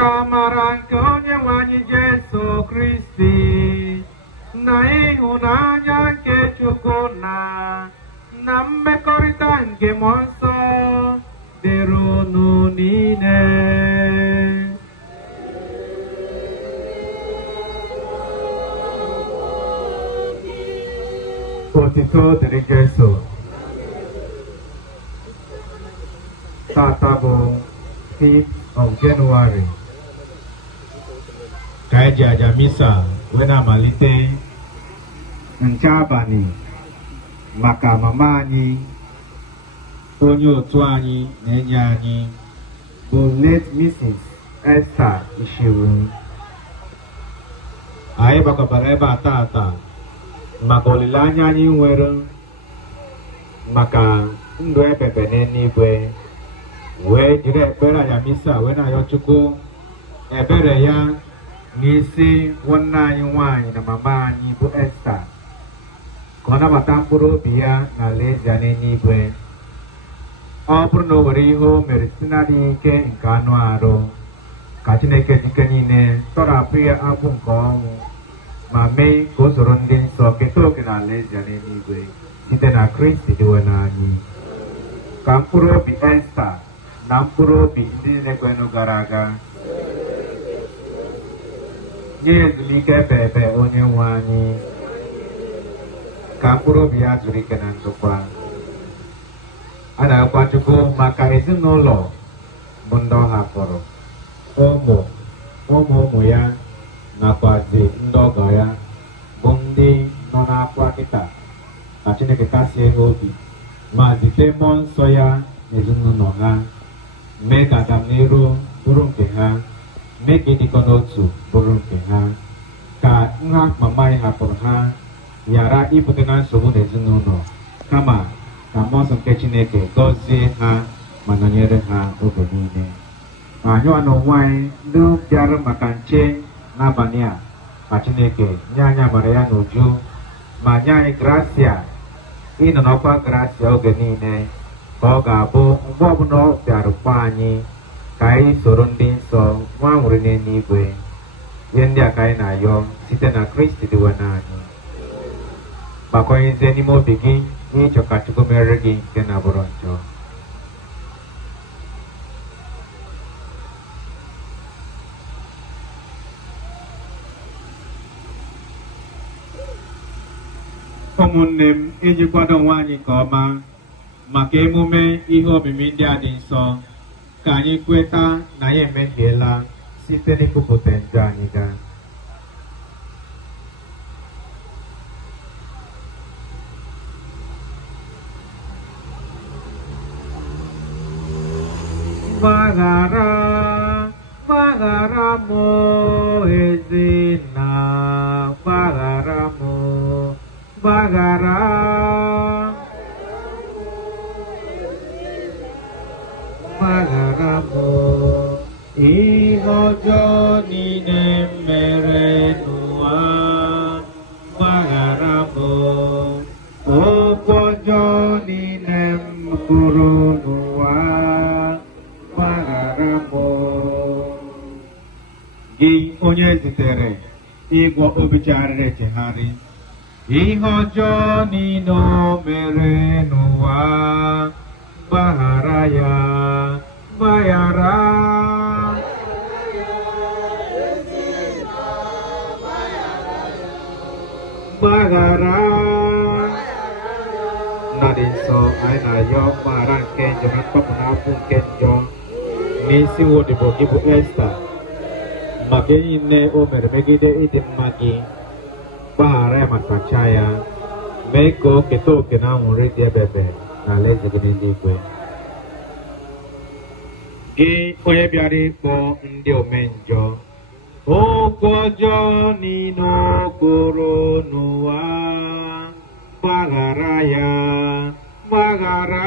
Kamara nke Onyenwe anyị Jesu Kristi na ịhụnanya nke Chukwu na mmekọrịta nke Mmụọ Nsọ dịrị unu niile. Otito dịrị Jesu. Tata bụ 5th of January ka anyị ji aja misa wee na-amalite nke abalị maka mama anyị onye otu anyị na enyi anyị bụ late Mrs. Esther Ishiwu. Anyị gbakọbara ebe a tata maka olileanya anyị nwere maka ndụ ebebe n'eluigwe, wee jiri ekpere aja misa wee na-ayọ Chukwu ebere ya n'isi nwanne anyị nwanyị na mama anyị bụ Esther, ka ọ nabata mkpụrụ obi ya na alaeze ya n'eluigwe. Ọ bụrụ na o nwere ihe o mere site n'adịghị ike nke anụ arụ, ka Chineke jike niile tọrapụ ya agbụ nke ọnwụ ma mee ka o soro ndị nsọ keta oke na alaeze ya n'eluigwe site na Kristi dịwe n'anyị. Ka mkpụrụ obi Esther na mkpụrụ obi ndị na-ekwenụ gara aga nye ezumike ebe onye nwe anyị, ka mkpụrụ obi ya zuru ike na ndokwa. A na-akwa Chukwu maka ezinụlọ bụ ndị ọ hapụrụ, ụmụ ya nakwazi ndị ọgọ ya bụ ndị nọ n'akwa kịta, ka Chineke kasie ha obi ma zite Mmụọ Nsọ ya n'ezinụlọ ha, mee ka agamnihu bụrụ nke ha, mee ka ịdịkọ n'otu bụrụ nke ha, ka nha mama anyị hapụrụ ha ghara ibute na nsogbu n'ezinụlọ, kama ka Mmụọ Nsọ nke Chineke gọzie ha ma nọnyere ha oge niile. Ma anyị na onwe anyị ndị bịara maka nche n'abalị a, ka Chineke nye anyị amara ya n'uju ma nye anyị gracia ịnọ n'ọkwa gracia oge niile, ka ọ ga-abụ mgbe ọbụla ọ bịarụkwa anyị ka anyị soro ndị nsọ nwa nwere n'eluigwe. Ihe ndị a ka anyị na-ayọ site na Kristi dịwe n'anyị. Gbakọnyezie n'ime obi gị n'ịchọ ka Chukwu mere gị nke na-abụrụ njọ. Ụmụnne m, iji kwado onwe anyị nke ọma maka emume ihe omimi ndị a dị nsọ, ka anyị kweta na ya emehiela site n'ịkwupụta njọ anyị gaa. Gbaghara m Ezenna, gbaghara m, gbaghara m ihe ọjọọ niile mere n'ụwa, gbaghara m okwu ọjọọ niile m kwuru n'ụwa, gbaghara m. Gị onye zitere ịgwọ obi chegharịrị echegharị, ihe ọjọọ niile o mere n'ụwa, gbaghara ya, gbaghara. Gbaghara. Nna dị nsọ, anyị na-ayọ mgbaghara nke njọ na mkpapụ n'afọ nke njọ n'isi odibo gị bụ Esther, maka enyi nne o mere megide ịdị mma gị. Gbaghara ya ma sachaa ya, mee ka o keta oke na anwụrị dị ebebe na alaeze gị n'eluigwe. Gị onye bịara ịkpọ ndị omenjọ, okwu ọjọọ niile o kwuru n'ụwa, gbaghara ya, gbaghara.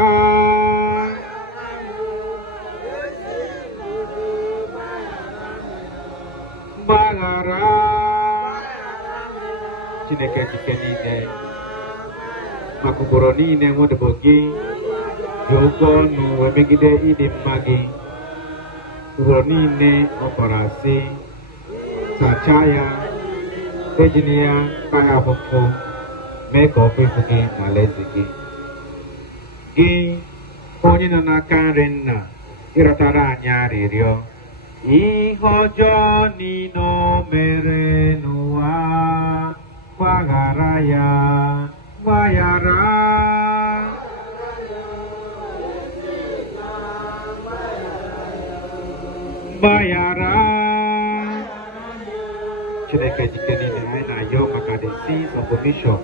Gbaghara. Chineke jike niile maka ugboro niile nwedebo gị ji oke ọnụ wee megide ịdị mma gị, ugboro niile ọ kpọrọ asị, sachaa ya, ejina ya taa ya afụfụ, mee ka ọ bụ ibu gị n'alaeze gị. Gị onye nọ n'aka nri Nna, ịrọtara anyị arịrịọ ihe ọjọọ niile o mere n'ụwa, gbaghara ya, gbaghara. Gbaghara. Chineke jike niile anyị na-ayọ maka the sins of omission.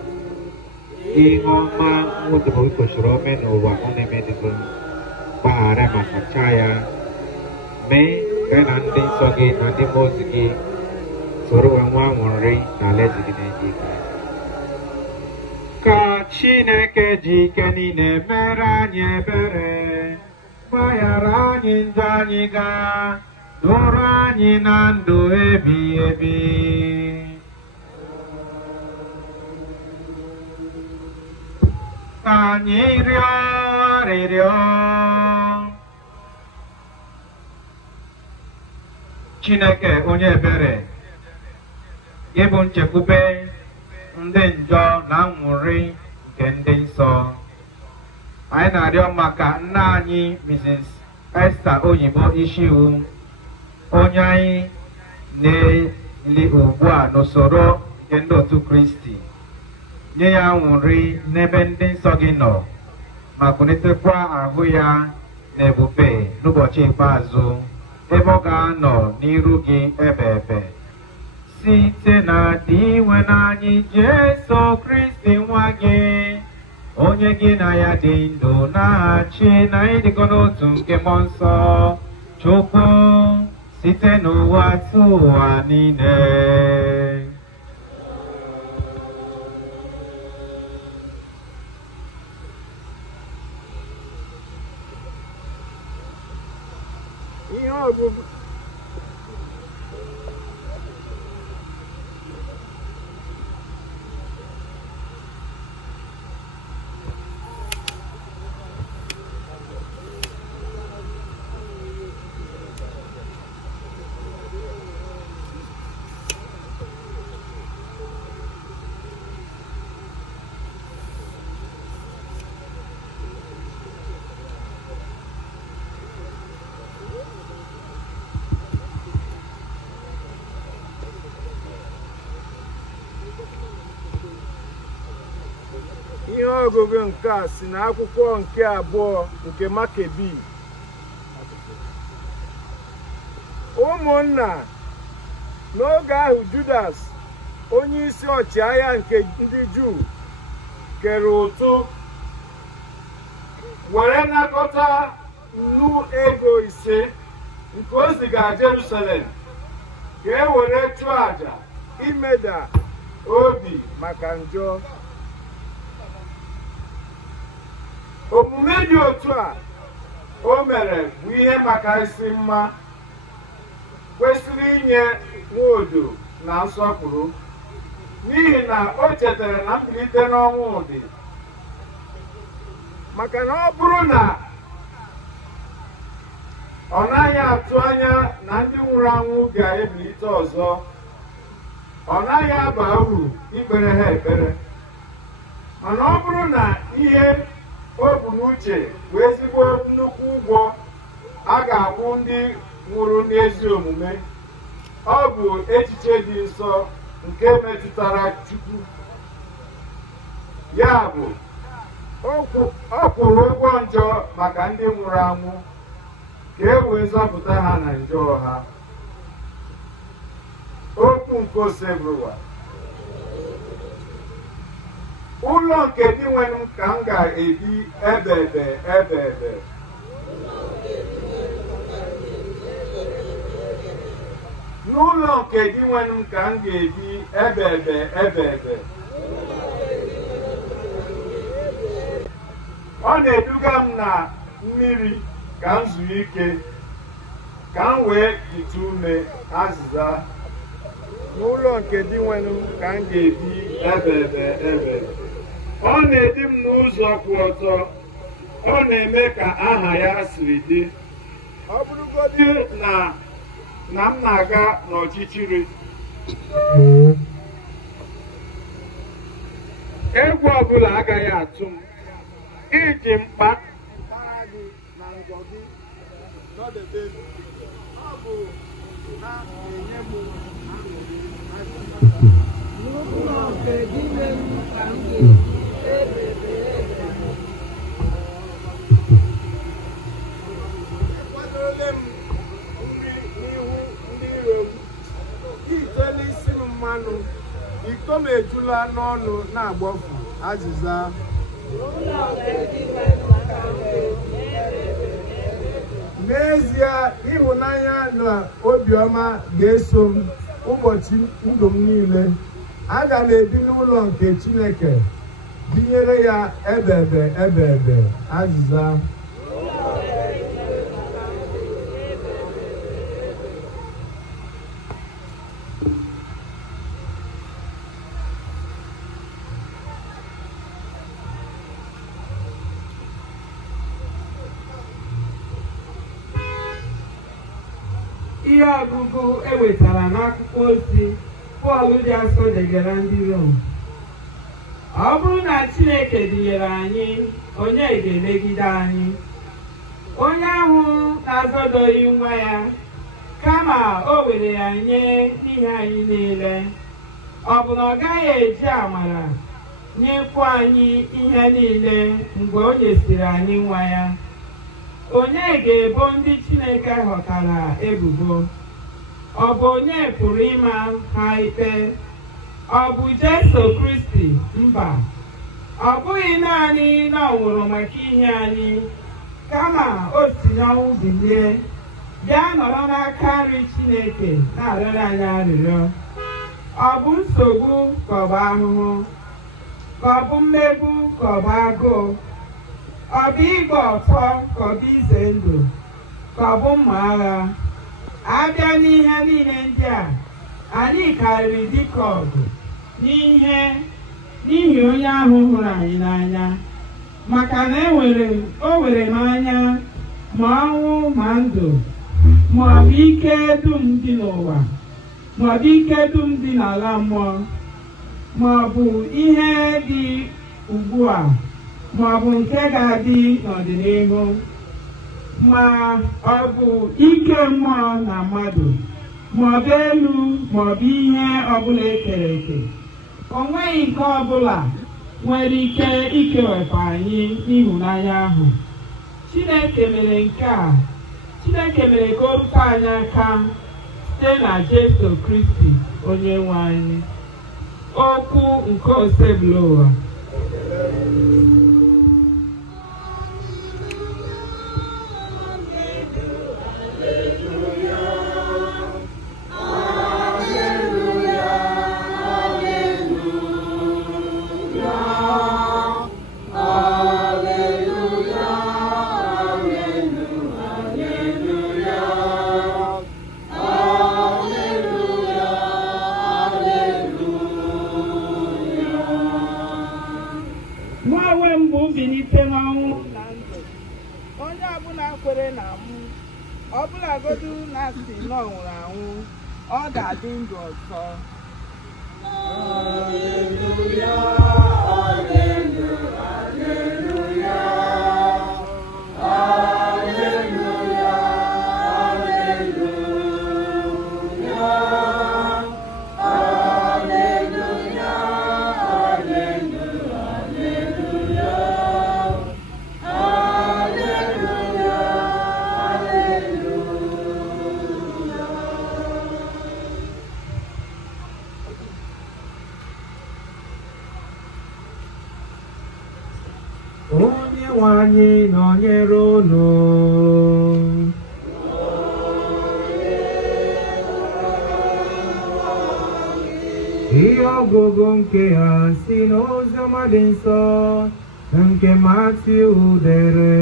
Ihe ọma nwụdụbụ kwesịrị ome n'ụwa ọ na-emedugo, gbaghara ma sachaa ya, mee ka na ndị nsọ gị na ndị mmụọ ozi gị soro wee nwa anwụrị na alaeze gị n'eluigwe. Ka Chineke ji ike niile mere anyị ebere, gbaghara anyị njọ anyị gaa, duru anyị na ndụ ebighị ebi. Ka anyị rịọ arịrịọ. Chineke onye ebere, gị bụ nchekwube ndị njọ na nnwụrị nke ndị nsọ. Anyị na-arịọ maka nna anyị Mrs. Esther Oyibo Ishiwu, onye anyị na-eli ugbu a n'usoro nke ndị otu Kristi. Nye ya nnwụrị n'ebe ndị nsọ gị nọ, ma kụnitekwa ahụ ya na ebube n'ụbọchị ikpeazụ, ebe ọ ga-anọ n'iru gị ebe ebe. Site na dị iwe n'anyị Jesu Kristi nwa gị, onye gị na ya dị ndụ na-achị na ịdịkọ n'otu nke mmụọ nsọ, Chukwu site n'ụwa tụ ụwa niile. Ihe ọgụgụ nke a si n'akwụkwọ nke abụọ nke Makebi. Ụmụnna, n'oge ahụ Judas, onye isi ọchịagha nke ndị Juu, kere ụtụ were nakọta nnu ego 5 nke o zigara Jerusalem ka e were chụọ aja imeda obi maka njọ. Omume dị otu a o mere bụ ihe maka isi mma, kwesịrị inye nwodo na nsọpụrụ, n'ihi na o chetara na mbilite n'ọnwụ dị. Maka na ọ bụrụ na ọ naghị atụ anya na ndị nwụrụ anwụ ga-ebilite ọzọ, ọ naghị aba uru ikpere ha ekpere. Mana ọ bụrụ na ihe o bu n'uche bụ ezigbo nnukwu ụgwọ a ga-akwụ ndị nwụrụ n'ezi omume, ọ bụ echiche dị nsọ nke metụtara Chukwu. Ya bụ, ọ kwụrụ ụgwọ njọ maka ndị nwụrụ anwụ ka e wee zọpụta ha na njọ ha. Okwu nke Osebụwa. Ụlọ nke di nwere m ka m ga-ebi ebebe ebebe. N'ụlọ nke di nwere m ka m ga-ebi ebebe ebebe. Ọ na-eduga m na mmiri ka m zuru ike, ka m wee dịtụ ume. Azịza: n'ụlọ nke di nwere m ka m ga-ebi ebebe ebebe. Ọ na-edi m n'ụzọ kwụ ọtọ, ọ na-eme ka aha ya siri dị. Ọ bụrụgodị gosi na m na-aga n'ọchịchịrị. Egwu ọbụla agaghị atụ m. Iji mkpa gbara gị na ngọ gị nọdebe m. Ọ bụ na-enye m ekwadorole m nri n'ihu ndị iro m. Ite n'isi m mmanụ, iko m ejula n'ọnụ na-agbafu azịza. N'ezie, ịhụnanya na obiọma ga-eso m ụbọchị ndụ m niile. Aga m ebi n'ụlọ nke Chineke, binyere ya ebebe azịza. Ihe ọgụgụ ewetara n'akwụkwọ ozi Pọl dị asọ degara ndị Rom. Ọ bụrụ na Chineke dịnyere anyị, onye ga-emegide anyị? Onye ahụ na-azọdoghị nwa ya, kama o were ya nye n'ihi anyị niile. Ọ bụ na ọ gaghị eji amara nyekwa anyị ihe niile mgbe o nyesịrị anyị nwa ya? Onye ga-ebo ndị Chineke họtara ebubo? Ọ bụ onye pụrụ ịma ha ikpe? Ọ bụ Jesu Kristi? Mba, ọ bụghị naanị na ọ nwụrụ maka ihe anyị, kama o si n'ọnwụ bilie, bịa nọrọ n'aka nri Chineke na-arịọrọ anyị arịrịọ. Ọ bụ nsogbu ka ọ bụ ahụhụ? Ka ọ bụ mmegbu ka ọ bụ agụụ? Ọ bụ ịgba ọtọ ka ọ bụ ize ndụ? Ka ọ bụ mma agha? Abịa n'ihe niile ndị a, anyị karịrị dịka ọgụ n'ihi onye ahụ hụrụ anyị n'anya. Maka na o were m anya ma ọnwụ ma ndụ, ma ọ bụ ike dum dị n'ụwa, ma ọ bụ ike dum dị n'ala mmụọ, ma ọ bụ ihe dị ugbu a, ma ọ bụ nke ga-adị n'ọdịnihu, ma ọ bụ ike mmụọ na mmadụ, ma ọ bụ elu, ma ọ bụ ihe ọbụla ekere eke. O nweghị nke ọbụla nwere ike ikewapụ anyị n'ịhụnanya ahụ. Chineke mere nke a. Chineke mere ka o rute anyị aka site na Jesu Kristi onye nwe anyị. Okwu nke osebụla ụwa. Onye ọbụla kwere na mụ, ọbụlagodu na asị na ọ nwụrụ anwụ, ọ ga-adị ndụ ọzọ. Alleluia, alleluia, alleluia, alleluia, alleluia, alleluia, alleluia. Onye nwe anyị nọnyere unu. Ihe ọgụgụ nke ya si n'oziọma dị nsọ nke Matiu dere.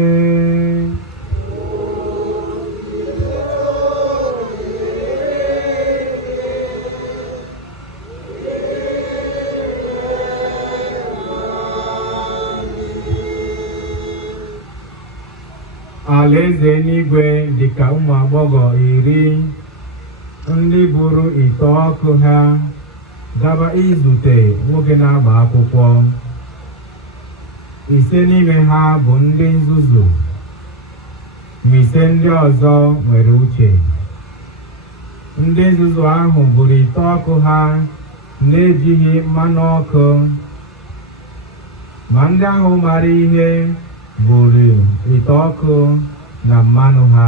alaeze eluigwe dị ka ụmụ agbọghọ 10 ndị buru ite ọkụ ha gaba izute nwoke na-agba akwụkwọ. 5 n'ime ha bụ ndị nzuzu, ma 5 ndị ọzọ nwere uche. Ndị nzuzu ahụ buru ite ọkụ ha na-ejighị mmanụ ọkụ, ma ndị ahụ maara ihe buru ite ọkụ na mmanụ ha.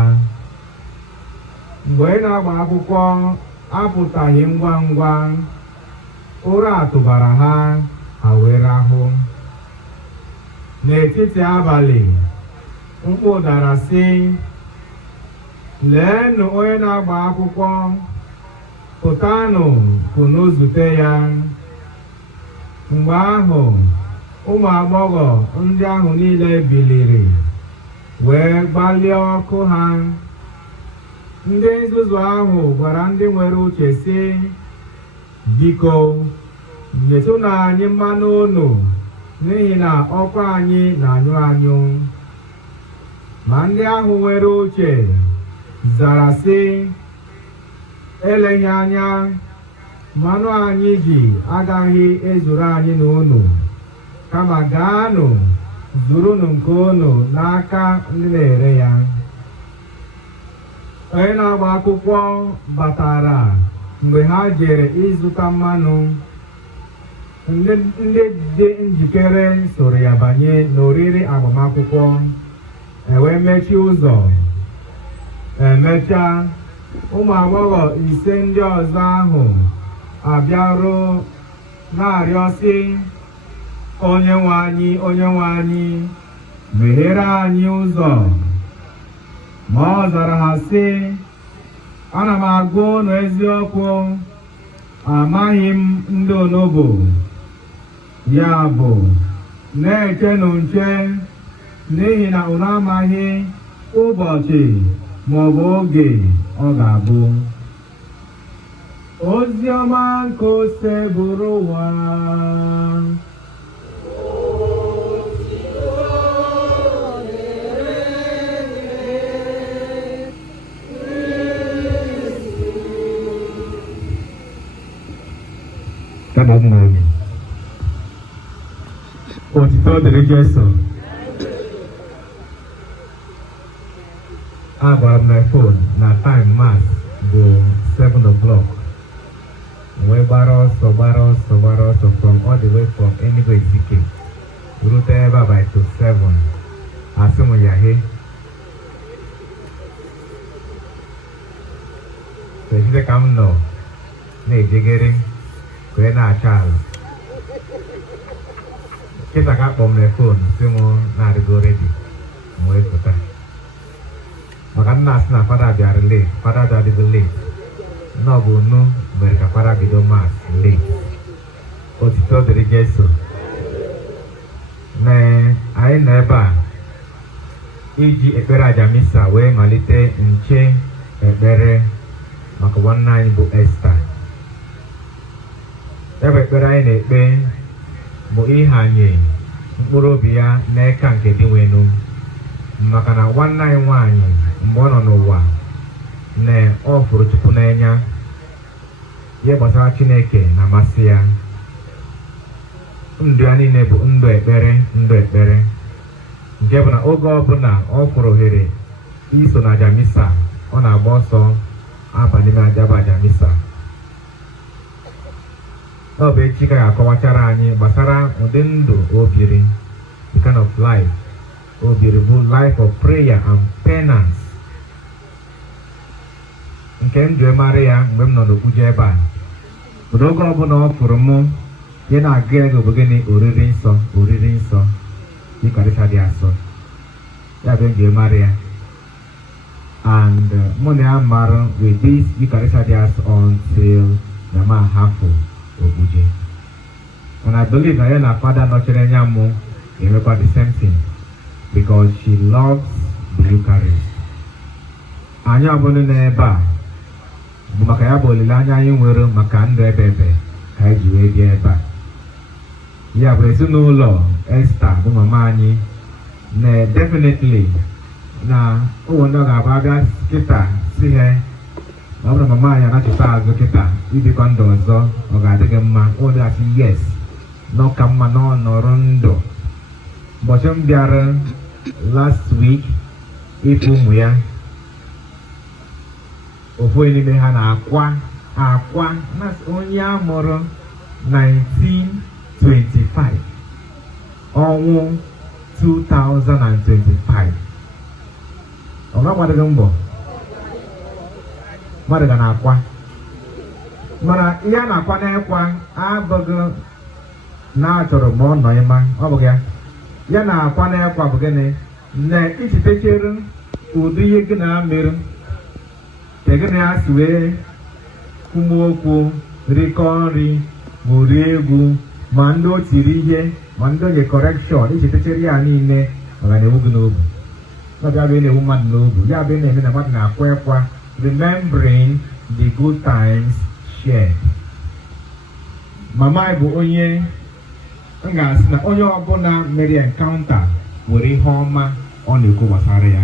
Mgbe ị na-agba akwụkwọ apụtaghị ngwa ngwa, ụra tụbara ha, ha wee rahụ. N'etiti abalị, mkpu dara sị, leenụ onye na-agba akwụkwọ, pụtanụ unu zute ya. Mgbe ahụ, ụmụ agbọghọ ndị ahụ niile biliri wee gbalie ọkụ ha. Ndị nzuzu ahụ gwara ndị nwere uche sị, biko nyetụnụ anyị mmanụ unu, n'ihi na ọkụ anyị na-anyụ anyụ. Ma ndị ahụ nwere uche zara sị, eleghị anya, mmanụ anyị ji agaghị ezuru anyị na unu, kama gaanụ zurunu nke unu n'aka ndị na-ere ya. Onye na-agba akwụkwọ batara mgbe ha jere ịzụta mmanụ. Ndị dị njikere soro ya banye n'oriri agbamakwụkwọ, wee mechie ụzọ. Emechaa, ụmụ agbọghọ 5 ndị ọzọ ahụ abịaruo na-arịọ sị, Onyenwe anyị, Onyenwe anyị, meghere anyị ụzọ. Ma ọ zara ha sị, ana m agwa unu eziokwu, amaghị m ndị unu bụ. Ya bụ, na-echenụ nche, n'ihi na unu amaghị ụbọchị maọbụ oge ọ ga-abụ. Ozi ọma nke ose bụrụ ụwa. Otito dịrị Jesu. Agwara m na phone na time mass bụ 7 o'clock. Wee gbara ọsọ from all the way from Enugu State rute ebe a by to 7. Asị m ya he. Sejide ka m nọ na-ejegere ka ị na-acha ala. Kịta ka akpọ m na phone sị m na-adịgo ready. M wee pụta. Maka nna asị na fada bịara late, fada bịadịgo late. N'ọbụ unu mere ka fada bido mass late. Otito dịrị Jesu. Anyị nọ ebe a iji ekpere aja misa wee malite nche ekpere maka nwanne anyị bụ Esther. Ebe ekpere anyị na-ekpe bụ ịhanye mkpụrụ obi ya n'aka nke dị nwenu, maka na nwanne anyị nwaanyị mgbe ọ nọ n'ụwa na ọ fụrụ Chukwu n'anya, ihe gbasara Chineke na-amasị ya. Ndụ ya niile bụ ndụ ekpere nke bụ na oge ọbụla ọ fụrụ ohere iso na aja misa, ọ na-agba ọsọ abalị na-ajaba aja misa. Ọ bụ echi ka ga-akọwachara anyị gbasara ụdị ndụ o biri, the kind of life o biri bụ life of prayer and penance. Nke m jụrụ mara ya mgbe m nọ n'Okpuje ebe a, oge ọbụla ọ fụrụ mụ ihe na-agụ ego bụ gịnị? Oriri nsọ ịkarịcha dị asọ. Ya bụ m jụrụ mara ya, and mụ na ya marụ with this ịkarịcha dị asọ until na ma hapụ Okpuje. And I believe na ya na fada nọchere anya mụ emekwa the same thing, because she loves the Eucharist. Anyị ọbụla n'ebe a bụ maka ya bụ olileanya anyị nwere maka ndụ ebe ka anyị ji wee bịa ebe a. Ya bụ ezinụlọ Esther bụ mama anyị na definitely na ụmụ ndị ọ ga-abụ abịa kịta si ha ọ bụrụ mama anyị anachịta azụ kịta ibikọ ndụ ọzọ ọ ga-adị gị mma ụmụ ndị asị yes n'ọka mma n'ọnọrọ ndụ. Ụbọchị m bịara last week ịfụ ụmụ ya, ofu n'ime ha na-akwa na onye a mụrụ 1925 ọnwụ 2025. Ọ ga-agwadịghị mbọ mmadụ ga na-akwa, mana ihe a na-akwa n'ịkwa abụghị na achọrọ ma ọ nọ ịma, ọ bụ ya na-akwa n'ịkwa bụ gịnị na ichitekere ụdị ihe gị na-amịrị ka gị na ya si wee kwume okwu, rikọ nri, ṅụrie egwu, ma ndị o tiri ihe ma ndị oge kọrekshọn, ichitekere ya niile ọ ga na-ewu gị n'obi. N'ọbịa bụ na-ewu mmadụ n'obi, ya bụ na-eme na mmadụ na-akwa ịkwa, remembering the good times shared. Mama bụ onye m ga-asị na onye ọbụla mere encounter nwere ihe ọma ọ na-ekwu gbasara ya.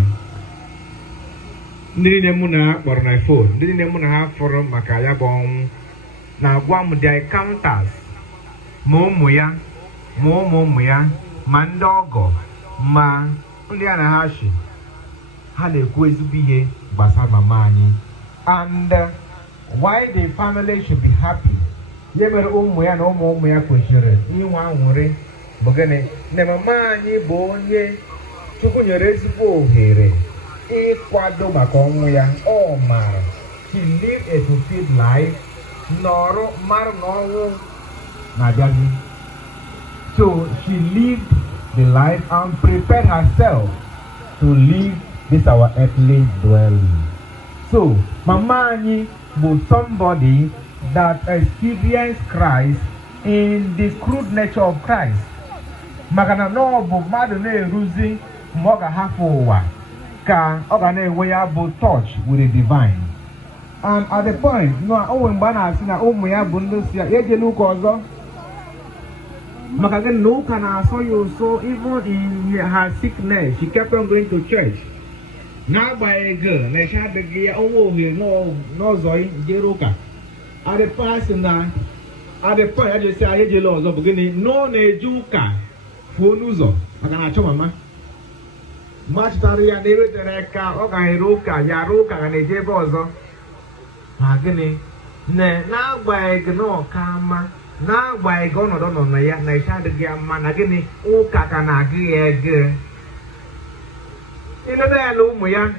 Ndị niile mụ na kpọrọ na phone, ndị niile mụ na ha fọrọ maka ya bụ ọnwụ na-agwa m their encounters, ma ụmụ ya ma ụmụ ya ma ndị ọgọ ma ndị a na ha shi, ha na-ekwu ezigbo ihe gbasara mama anyị. And why the family should be happy, ya mere ụmụ ya na ụmụ ya kwesịrị inwe aṅụrị bụ gịnị na mama anyị bụ onye Chukwu nyere ezigbo ohere ịkwado maka ọnwụ ya. Ọ maara she lived a fulfilled life, nọrọ mmadụ na ọnwụ na-abịazi. So she lived the life and prepared herself to live this our earthly dwelling. So mama anyị bụ somebody that experienced Christ in the crude nature of Christ. Maka na ọ bụ mmadụ na-eruzi mgbe ọ ga-ahapụ ụwa ka ọ ga na-enwe ya bụ touch with the divine. And at the point onwe mgbe a na-asị na ụmụ ya bụ ndị si ya ejela ụka ọzọ, maka gị na ụka na-asọ ya ụsọ. Even in her sickness she kept on going to church. N'agbanyeghị na eche adịghị ya onwe ohere n'ọzọ jere ụka. At the point ya jesi ahịa ejela ọzọ bụ gịnị nọ na-eje ụka fuo n'ụzọ maka na achọ mama. Ma chụtara ya na ewetere ka ọ ga-ere ụka yara ụka ga na-eje ebe ọzọ. Ma gịnị na-agbanyeghị na ọka mma, na-agbanyeghị ọnọdụ nọ na ya na eche adịghị ya mma, na gịnị ụka ka na-agụ ya ege. Ileta ya na ụmụ ya,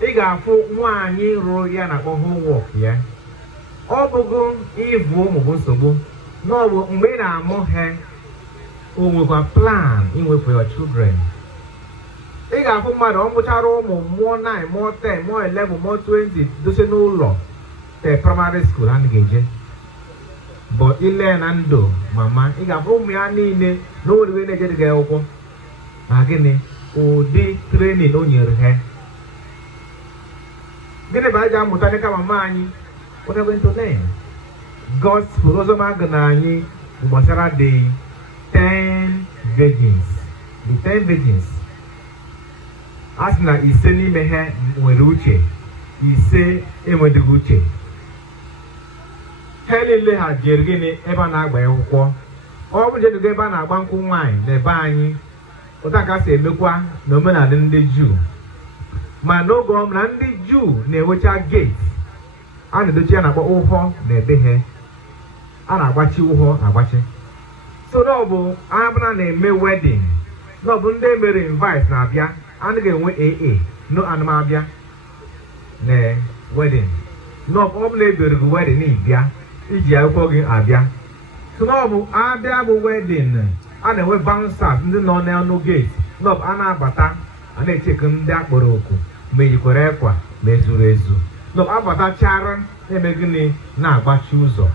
ị ga-afụ nwaanyị rụrụ ya na-akpọ homework ya. Ọ bụgo ịbụ ụmụ bụ nsogbu, n'ọbụ mgbe ị na-amụ ha o nwekwa plan inwe for your children. Ị ga-afụ mmadụ ọ mụchara ụmụ mụọ 9 mụọ 10 mụọ 11 mụọ 20 dosa n'ụlọ te primary school ha ga-eje. But ile na ndụ mama, ị ga-afụ ụmụ ya niile n'oriwe na-ejedịghị akwụkwọ na gịnị ụdị training o nyere ha. Gịnị bụ anyị ji amụta dịka mama anyị? What are we going to learn? Gospel ọzọ na anyị gbasara the 10 virgins. The 10 virgins. A sị na ise n'ime ha nwere uche, ise enweghị uche. Ha niile ha jere gịnị ebe a na-agba akwụkwọ. Ọ bụ jedụga ebe a na-agba nkwụ nwaanyị n'ebe anyị. Ụta ka si emekwa n'omenala ndị Juu. Ma n'oge ọ na ndị Juu na-enwecha gate. A na-edochi ya na-akpọ ụhọ na-ebe ha. A na-agbachi ụhọ agbachi. So ọ bụ abụna na-eme wedding. Ọ bụ ndị mere invite na-abịa. A na-enwe AA no anụmabịa na wedding. Ọ bụ na ebere gị wedding n'ibịa iji akwụkwọ gị abịa. So ọ bụ abịa bụ wedding, a na-enwe bouncers ndị nọ n'ọnụ gate. A na-abata, a na-echekwa ndị akpọrọ oku ma eyikwara ekwa ma ezuru ezu. Abatachara na-eme gịnị na-agbachi ụzọ.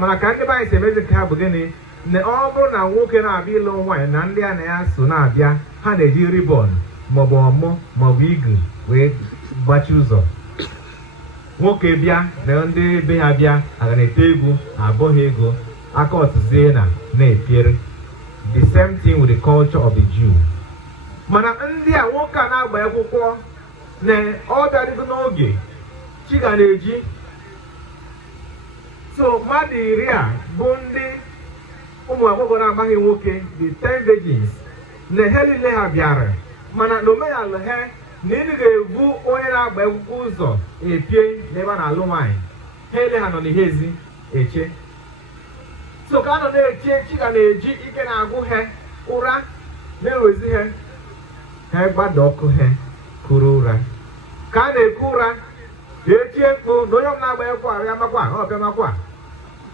Mana ka ndị be anyị si emezi ka ha bụ gịnị na ọ bụrụ na nwoke na-abịa ịlụ nwaanyị na ndị a na ya so na-abịa, ha na-eji ribọn maọbụ ọmụ maọbụ igu wee gbachi ụzọ. Nwoke bịa na ndị be ha bịa aga na-ete egwu abụọ ha ego aka ọtụzie na-epiere. The same thing with the culture of the Jew. mana ndị a nwoke a na-agba akwụkwọ na ọ bịadịgo n'oge chi ga na-eji. So mmadụ 10 a bụ ndị ụmụ agbọghọ na-amaghị nwoke, the 10 virgins, na ha niile ha bịara, mana n'omenala ha na ị ga-ebu onye na-agba akwụkwọ ụzọ epie n'ebe a na-alụ nwaanyị. Ha ele ha nọ n'ihe ezi eche. So ka a nọ na-eche, chi ga na-eji ike na-agụ ha ụra na-ewezi ha gbada ọkụ ha kụrụ ụra. Ka a na-eku ụra etie mkpu na onye ọbụla agba akwụkwọ ahụ ya makwa ọbịa makwa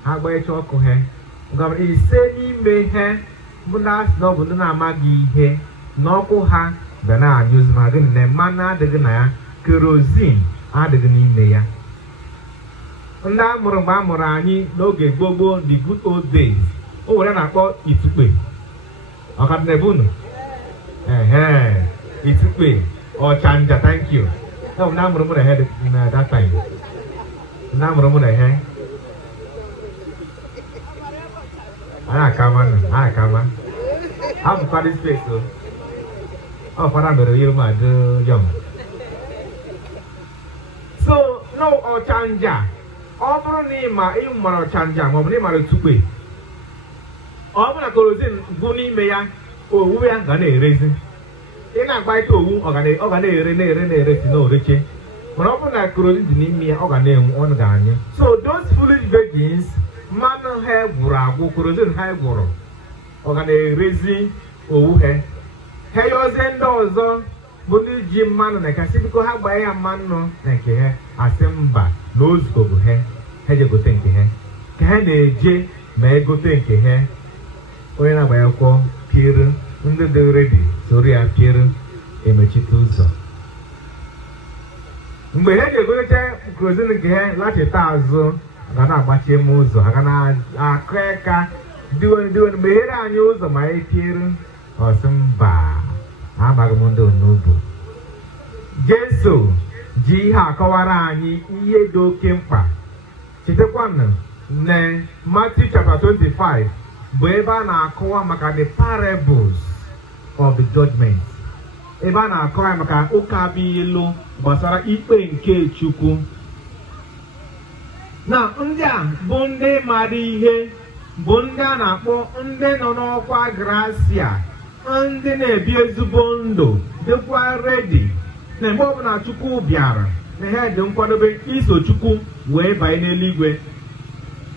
ha gbaecha ọkụ ha. Ise n'ime ha bụ na asị na ọ bụ ndị na-amaghị ihe na ọkụ ha ga na-anyụzi ma gịnị na mmanụ adịghị na ya, kerozin adịghị n'ime ya. Ndị a mụrụ mgbe a mụrụ anyị n'oge gboo, the good old days, o were na-akpọ itukpe. Ọkadịnebe unu? Itukpe ọchanja, thank you. Ọ bụ na amụrụ mụ na ha na that time. Na amụrụ mụ na ha. Akama. I'm quite space. Oh, for I'm very young. So, no, or chanja. Ọ n'ime ịmara chanja ma ọ bụ n'ịmara tukpe. Ọ bụ na kerozin bụ n'ime ya, owu ya ga na-erezi. Ị na-agba ike owu, ọ ga na-ere si n'oreche. Mana ọ bụ na kerozin dị n'ime ya, ọ ga na-enwu, ọ ga-anyụ. So, those foolish virgins, mmanụ ha gwụrụ agwụ, kerozin ha gwụrụ, ọ ga na-erezi owu ha. Ha yọzie ndị ọzọ bụ ndị ji mmanụ na kasị biko ha gbaa ya mmanụ na nke ha, asị mba na ozugbo ha je gote nke ha. Ka ha na-eje ma egote nke ha, onye na-agba ya kwọ pịrị, ndị dị redi soro ya pịrị, emechite ụzọ. Mgbe ha ga-egotecha kerozin nke ha, lachita azụ, ga na-agbachi m ụzọ, ha ga na-akụ aka diwe mgbe here anyị ụzọ ma epịrị, ọsị mba amaghị m ndị onugbu. Jesu ji ihe akọwara anyị ihe dị oke mkpa. Chetakwanụ na Matthew chapter 25 bụ ebe a na-akọwa maka the parables of the judgment. Ebe a na-akọwa maka ụka bụ ilu gbasara ikpe nke Chukwu. Na ndị a bụ ndị mara ihe, bụ ndị a na-akpọ ndị nọ n'ọkwa gracia, ndị na-ebi ezigbo ndụ, dịkwa redi na mgbe ọbụla Chukwu bịara na ha dị nkwadobe iso Chukwu wee banye n'eluigwe.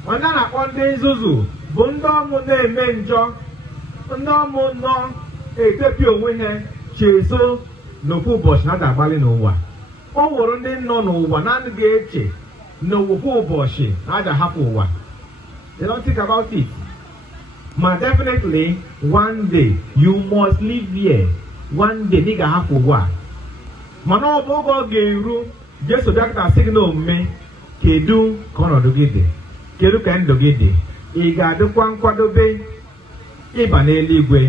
Ndị a na-akpọ ndị nzuzu bụ ndị ọmụ na-eme njọ, ndị ọmụ nọ etepi onwe ha chezo n'ofu ụbọchị na ga-agbalị n'ụwa. Ọ wụrụ ndị nọ n'ụwa na-adịghị eche n'ofu ụbọchị na a ga-ahapụ ụwa. They don't think about it. Ma definitely one day you must live here. One day ị ga-ahapụ ụwa. Mana ọ bụ oge ọ ga-eru, Jesu bịakọta sị gị n'omume, kedu ka ọnọdụ gị dị? Kedu ka ndụ gị dị? Ị ga-adịkwa nkwadobe ịba n'eluigwe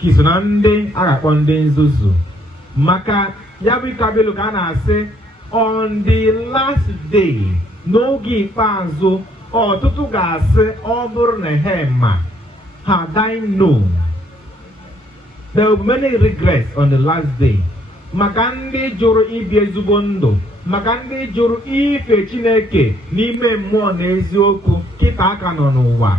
ka iso na ndị a ga-akpọ ndị nzuzu? Maka ya bụ ikabelu ka a na-asị on the last day, n'oge ikpeazụ, ọtụtụ ga-asị ọ bụrụ na ha ma, had I known. There will be many regrets on the last day. Maka ndị jụrụ ibi ezigbo ndụ, maka ndị jụrụ ife Chineke n'ime mmụọ na eziokwu, kịta aka nọ n'ụwa.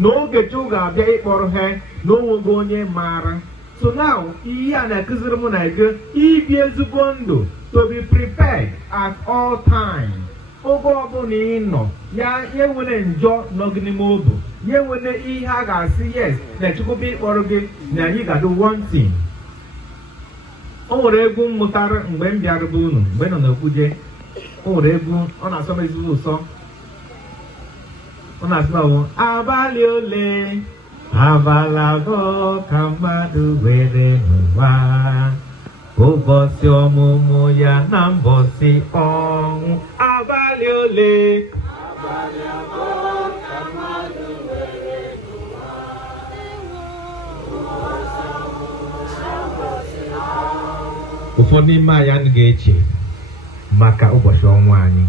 N'oge Chukwu ga-abịa ịkpọrọ ha na onwego onye maara. So now, ihe a na-akụziri mụ na gị ibi ezigbo ndụ, to be prepared at all times. Oge ọbụla ị nọ, ya enwere njọ nọ gị n'ime obi, ya enwere ihe a ga-asị yes na Chukwu bụ ịkpọrọ gị na anyị ga-do one thing. O nwere egwu m mụtara mgbe m bịara be unu, mgbe nọ n'Okpuje. O nwere egwu, ọ na-asọ m ezigbo ụsọ. Ọ na-asị m abalị ole, abalị abụọ ka mmadụ were n'ụwa, ụbọchị ọmụmụ ya na mbọchị ọnwụ. Abalị ole, abalị abụọ ka mmadụ were n'ụwa, ụbọchị ọmụmụ na mbọchị ọnwụ. Ụfọdụ n'ime anyị anaghị eche maka ụbọchị ọnwụ anyị.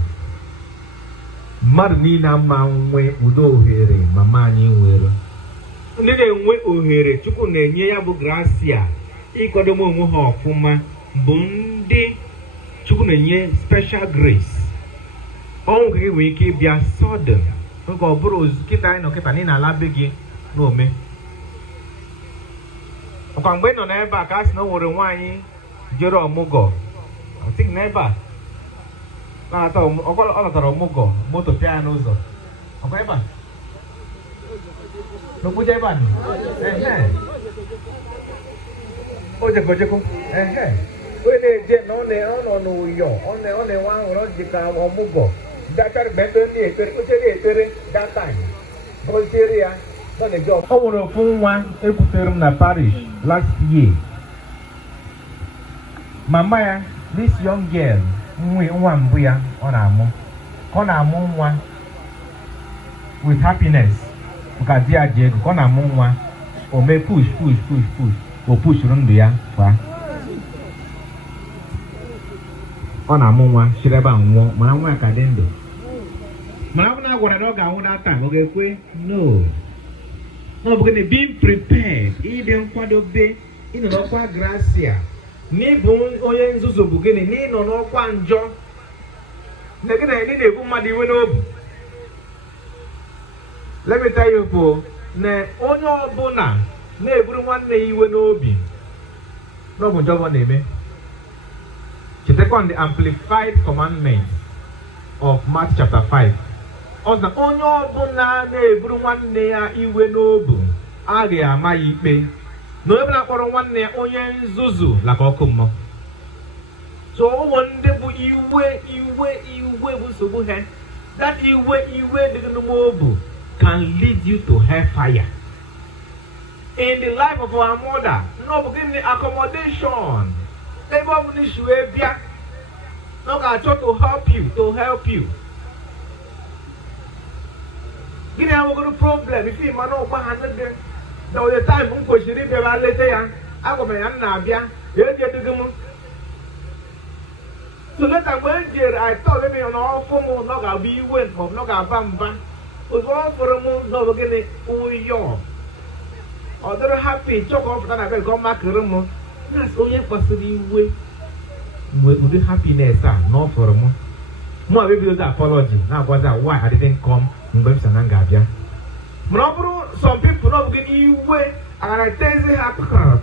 Mmadụ niile ama nwe udo ohere mama anyị nwere. Ndị na-enwe ohere Chukwu na-enye ya bụ gracia ịkwado onwe ha ọfụma bụ ndị Chukwu na-enye special grace. Ọnwụ ka gị nwere ike ịbịa sudden oge ọ bụrụ ozu kịta anyị nọ kịta na ị na-ala be gị n'ome. Ọkwa mgbe ị nọ n'ebe a ka a sị na o nwere nwaanyị jere ọmụgwọ ọtịghị n'ebe a ọ natara ọmụgwọ moto pịa ya n'ụzọ. Ọkwa ebe a n'Okpuje ebe a nọ o jekojeko onye na-eje na ọ nọ n'ụyọ ọ na-enwe aṅụrị ọ ji ka ọmụgwọ dachara mgbe ndị na-ekpere oche na-ekpere data gọziere ya ọ na-eje. Ọ nwere ofu nwa ekwutere m na parish last year. Mama ya, this young girl, nwa mbụ ya ọ na-amụ ka ọ na-amụ nwa with happiness ka di ya ji ego ka ọ na-amụ nwa o mee push o pushuru ndụ ya kwa ọ na-amụ nwa shiri ebe a nwụọ mana nwa ya ka dị ndụ. Mana ọ bụ na a gwara na ọ ga-anwụ n'ata ọ ga-ekwe? No. Ọ bụ gịnị? Being prepared, ịdị nkwadobe, ịnọ n'ọkwa gracia. N'ịbụ onye nzuzu bụ gịnị? N'ịnọ n'ọkwa njọ na gịnị na-ebu mmadụ iwe n'obi. Let me tell you people, na onye ọbụla na-eburu nwanne ya iwe n'obi n'ọbụ njọ ọ na-eme. Chetakwa the amplified commandment of Matthew chapter 5. Ọzọ onye ọbụla na-eburu nwanne ya iwe n'obi a ga-ama ya ikpe. Na onye ọbụla kpọrọ nwanne ya onye nzuzu laka ọkụ mmụọ. So ụmụ ndị bụ iwe bụ nsogbu ha. That iwe dị n'ime obi can lead you to hellfire. In the life of our mother, no beginning accommodation. Ebe ọ bụla issue bịa, no ga-achọ to help you. Gịnị enwegoro problem ife ịma na ọgba ha nede. There was a time m kwesịrị ịbịara leta ya, agwa m ya na-abịa, eji edugo m. So later mgbe m jere, I thought maybe na ọfụ m na ọ ga-abụ iwe maọbụ na ọ ga-aba mba. Ozugbo ọ fụrụ m na ọ bụ gịnị ụyọ. Ọ dịrị happy chọkọ ọ pụta na be nke ọ makịrị m. Na-asị onye kwesịrị iwe mgbe ụdị happiness a na ọ fụrụ m. Mụ abebidozi apology na-agwazi why I didn't come mgbe m sị na m ga-abịa. Mana ọ bụrụ some people na ọ bụ gịnị iwe agara tezi ha pakara.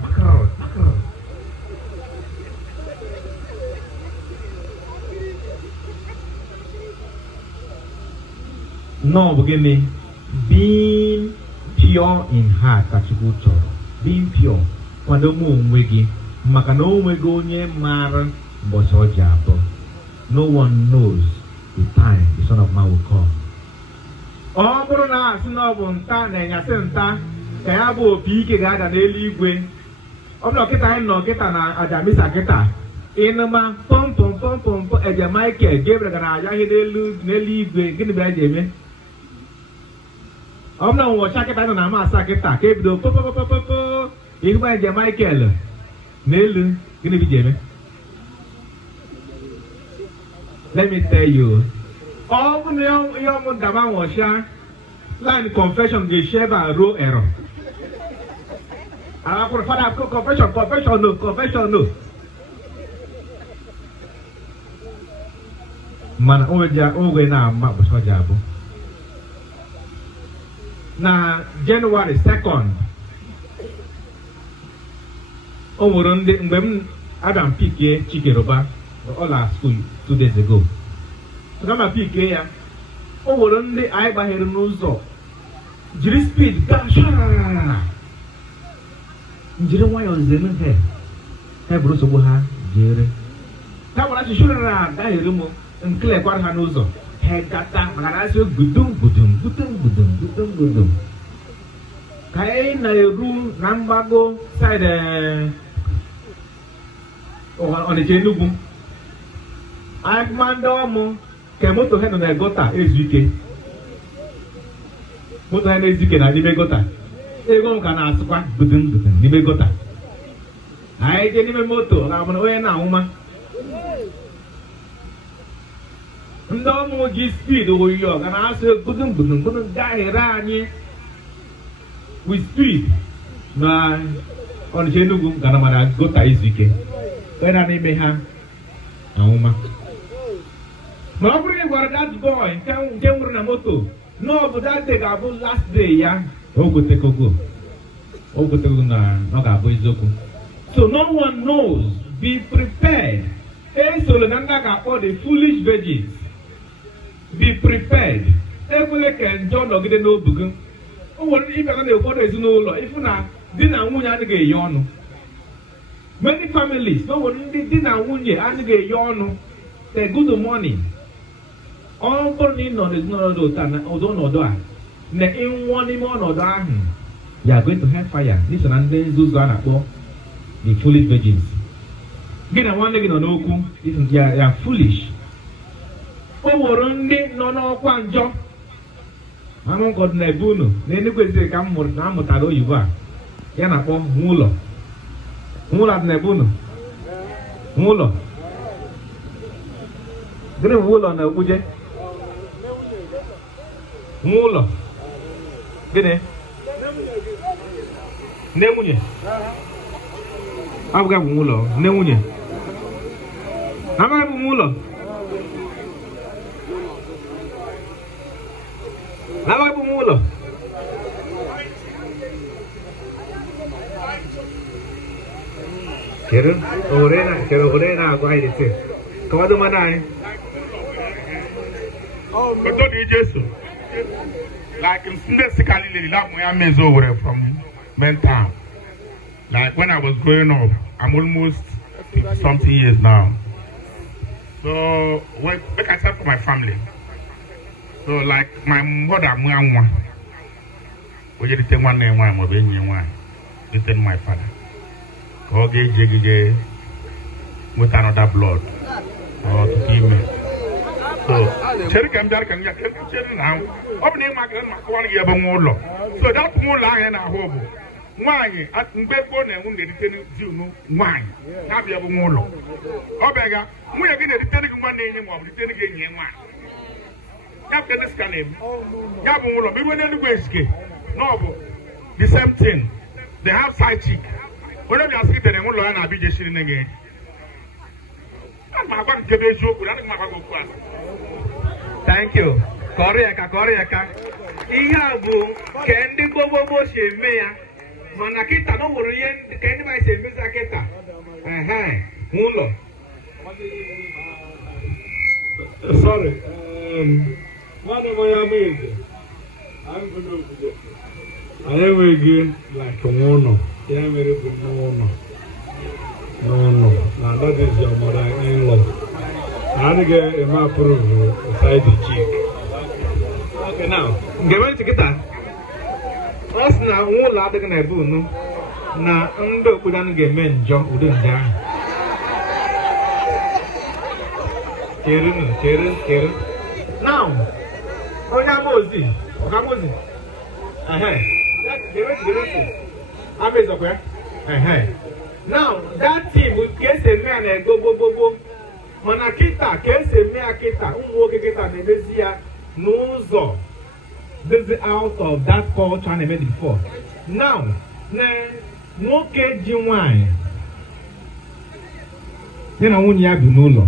No, beginning being pure in heart ka Chukwu chọrọ. Being pure. Kwado m onwe gị maka na onwe gị onye maara ụbọchị ọ ji abụọ. No one knows the time the Son of Man will come. Ọ bụrụ na asị na ọ bụ nta na enyasị nta ka ya bụ opi ike ga-ada n'eluigwe. Ọ bụrụ kịta anyị nọ kịta na aja misa kịta ịnụma pọm eje Michael Gabriel gara aja ihe n'eluigwe gịnị bụ eji eme? Ọ bụrụ na ụbọchị kịta nọ na ama asaa kịta ka ebido popopopopo ihe eje Michael n'elu gịnị bụ ji eme? Let me tell you. Ọ bụ na ihe ọmụ ndaba nwọcha line confession ga-eshi ebe a ruo error. Akwụrụ fada confession no. Mana oge na-ama ụbọchị ọ ji abụ. Na January 2nd o nwere ndị mgbe m abịa mpike Chikeroba ọla school 2 days ago. Kama pike ya o nwere ndị anyị gbaghere n'ụzọ jiri speed gaa sharara njiri nwayọọ nzere ha bụrụ nsogbu ha jere ka gwara chishurara gaghịrị m nkelekwara ha n'ụzọ ha gata maka na asị gudum ka anyị na-eru na mgbago side Ọnịcha Enugu anyị kuma ndị ọmụ ka moto ha nọ na gota ezu ike. Moto ha na-ezu ike na n'ime gota ego m ka na-asụkwa budum n'ime gota. Anyị jee n'ime moto ga-abụ na onye na-anwụma ndị ọmụ ji speed oyo ga na-asụ budum gaghịrị anyị with speed na Ọnịcha Enugu gara mana gota izu ike onye na n'ime ha anwụma ma ọ bụrụ ịgwara that boy nke nwere na moto n'ọbụ that day ga-abụ last day ya o gotekego na ọ ga-abụ eziokwu. So no one knows. Be prepared. Esolo na ndị a ga-akpọ the foolish virgins. Be prepared. Ekwele ka njọ nọgide n'obi gị. O nwere ịbịa na ụfọdụ ezinụlọ ịfụ na di na nwunye anaghị eyi ọnụ. Many families, no nwere ndị di na nwunye anaghị eyi ọnụ. Say good morning. Ọ bụrụ na ị nọ n'ezinụlọ dị ụtọ ọnọdụ a na ịnwụọ n'ime ọnọdụ ahụ, you are going to have fire. N'iso na ndị nzuzu a na-akpọ the foolish virgins. Gị na nwanne gị nọ n'okwu, ya foolish. O nwere ndị nọ n'ọkwa njọ. Anụ nkọdụ na ebe unu na Enugu State ka m mụtara oyibo a ya na-akpọ nwụlọ. Nwụlọ dị na ebe unu. Nwụlọ. Gịnị bụ ụlọ na Okpuje? Nwụlọ. Gịnị? Nne nwunye. Abụghị bụ ụlọ, nne nwunye. Amaghị bụ ụlọ. Amaghị bụ ụlọ. Kere ohere na-agụ anyị dị kọwado mmadụ anyị. Oto di Jesu. Like in Sunday Sikalili, that my is over from mental. Like when I was growing up, I'm almost something years now. So when I start for my family. So like my mother, we just take one name, one, one, my father. Okay, with another blood or to give me. So cherry can cherry now. Opening my grandma year more. So that's more like a hobo. Why at Mbeko and wounded you wine. Have you ever more? Obega, we are going to take one name of the taking one. After this can name Yabulo, we went in the Westgate. No, the same thing. They have side cheek. Whenever you ask it, they won't learn. I'll be just shooting again. Thank you. Korea. Iya bu, kendi bobo shemea. Mana kita no worien, kendi mai shemeza kita. Mulo. Sorry. One of my amazing. I'm going to do it. I am again like a mono. I am very good mono. No. Now that is your mother-in-law. I get a map beside the cheek. Okay, now, get ready to get that. Us now, one lad in a boon. Now, under put on get men jump within there. Karen. Now, Okamozi. Get ready. I'm is okay. Now, that team will get a man and go. Manakita, Kese Meakita, Umwokita, Nemesia, Nozo. This is out of that culture I made before. Now, no caging wine. Then I won't have the nulo.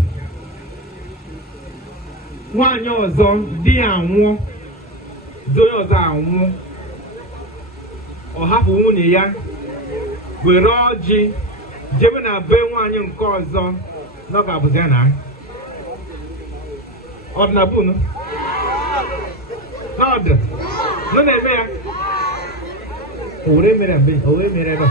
One year's on, dear one, doors are one, or half a woman young. We're all G. Jebina be one young cause on. No Gabuzana. Or Nabuno. Nod. No name. Ore mera be, ore mera ba.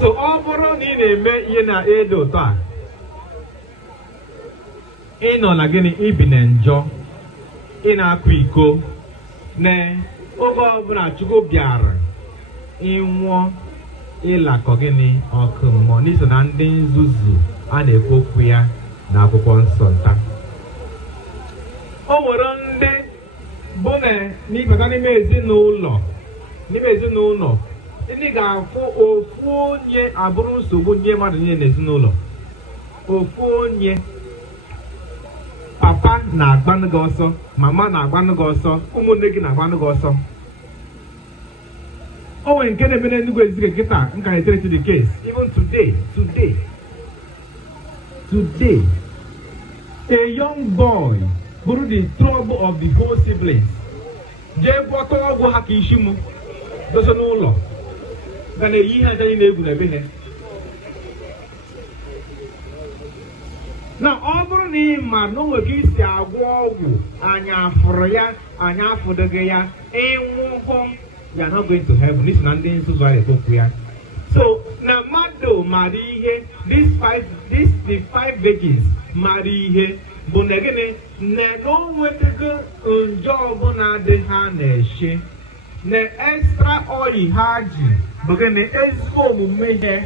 So all boro ni na-eme ihe na edo taa. Ị nọ na gịnị ibi na njọ, ị na-akwa iko, na oge ọbụla Chukwu bịara ịnwụọ ịlakọ gịnị ọkụ mmụọ n'iso na ndị nzuzu a na-ekwu okwu ya na akwụkwọ nsọ nta. O nwere ndị bụ na n'ibata n'ime ezinụlọ ndị ga-afụ ofu onye abụrụ nsogbu nye mmadụ niile n'ezinụlọ. ofu onye papa na-agbanụ gị ọsọ, mama na-agbanụ gị ọsọ, ụmụnne gị na-agbanụ gị ọsọ. O nwere nke na-eme n'Enugu Ezike nkịta nka na-etere to the case even today a young boy bụrụ the trouble of the whole siblings jee gwọta ọgwụ ha ka isi mụ doso n'ụlọ ga na-eyi ha aja na-egwu na ebe ha. na ọ bụrụ na ị ma na o nwere ka isi agwọ ọgwụ anya afụrụ ya anya afụdịghị ya ịnwụhụ you are not going to heaven. This is not the nzuzu a ekwu ya. So na mmadụ mara ihe the five virgins mara ihe bụ na gịnị na o nwetago njọ ọbụla dị ha na-eche na extra oil ha ji bụ gịnị ezigbo omume ha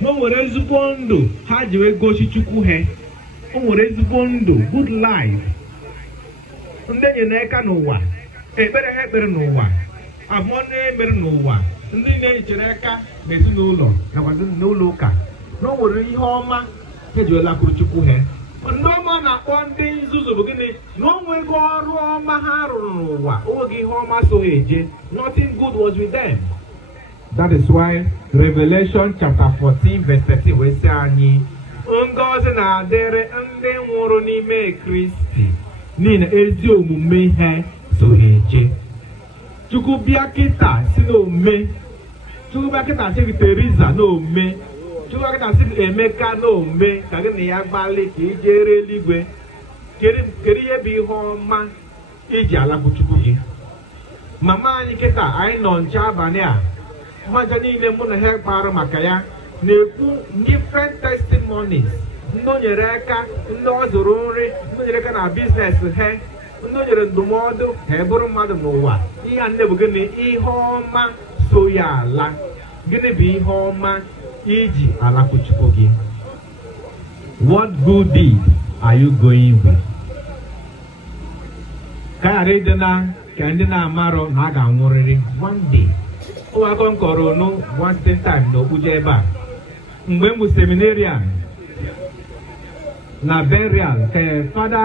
na o nwere ezigbo ndụ ha ji wee gosi Chukwu ha. O nwere ezigbo ndụ good life ndị nyere aka n'ụwa ekpere ha ekpere n'ụwa abụọ na-emere n'ụwa ndị na-echere aka n'ezinụlọ nakwa n'ụlọ ụka na o nwere ihe ọma ejiwela kwuru Chukwu ha. Ndị ọma na-akpọ ndị nzuzu bụ gịnị na o nwego ọrụ ọma ha rụrụ n'ụwa o nweghị ihe ọma so ha eje. Nothing good was with them. That is why Revelation chapter 14 verse 13 wee sị anyị ngọzi na-adịrị ndị nwụrụ n'ime Kristi n'ihi na ezi omume ha so ha eje. Chukwu bịa kịta si n'ome, Chukwu bịa kịta si gị Teresa n'ome, Chukwu bịa kịta si gị Emeka n'ome ka gị na ya gbalị ka ijere eluigwe. Kedu ihe bụ ihe ọma iji alakwu Chukwu gị? Mama anyị kịta anyị nọ nche abalị a mmaja niile mụ na ha kparụ maka ya na-ekwu different testimonies. Ndị o nyere aka, ndị ọ zụrụ nri, ndị o nyere aka na biznes ha, ndị o nyere ndụmọdụ ha bụrụ mmadụ n'ụwa. Ihe a nne bụ gịnị? Ihe ọma so ya ala. Gịnị bụ ihe ọma iji alakwu Chukwu gị? What good deed are you going with? Ka ghara ịdị na ka ndị na-amarọ na a ga-anwụrịrị one day. Ụmụaka m kọrọ unu one time na Okpuje ebe a mgbe m bụ seminarian na burial ka fada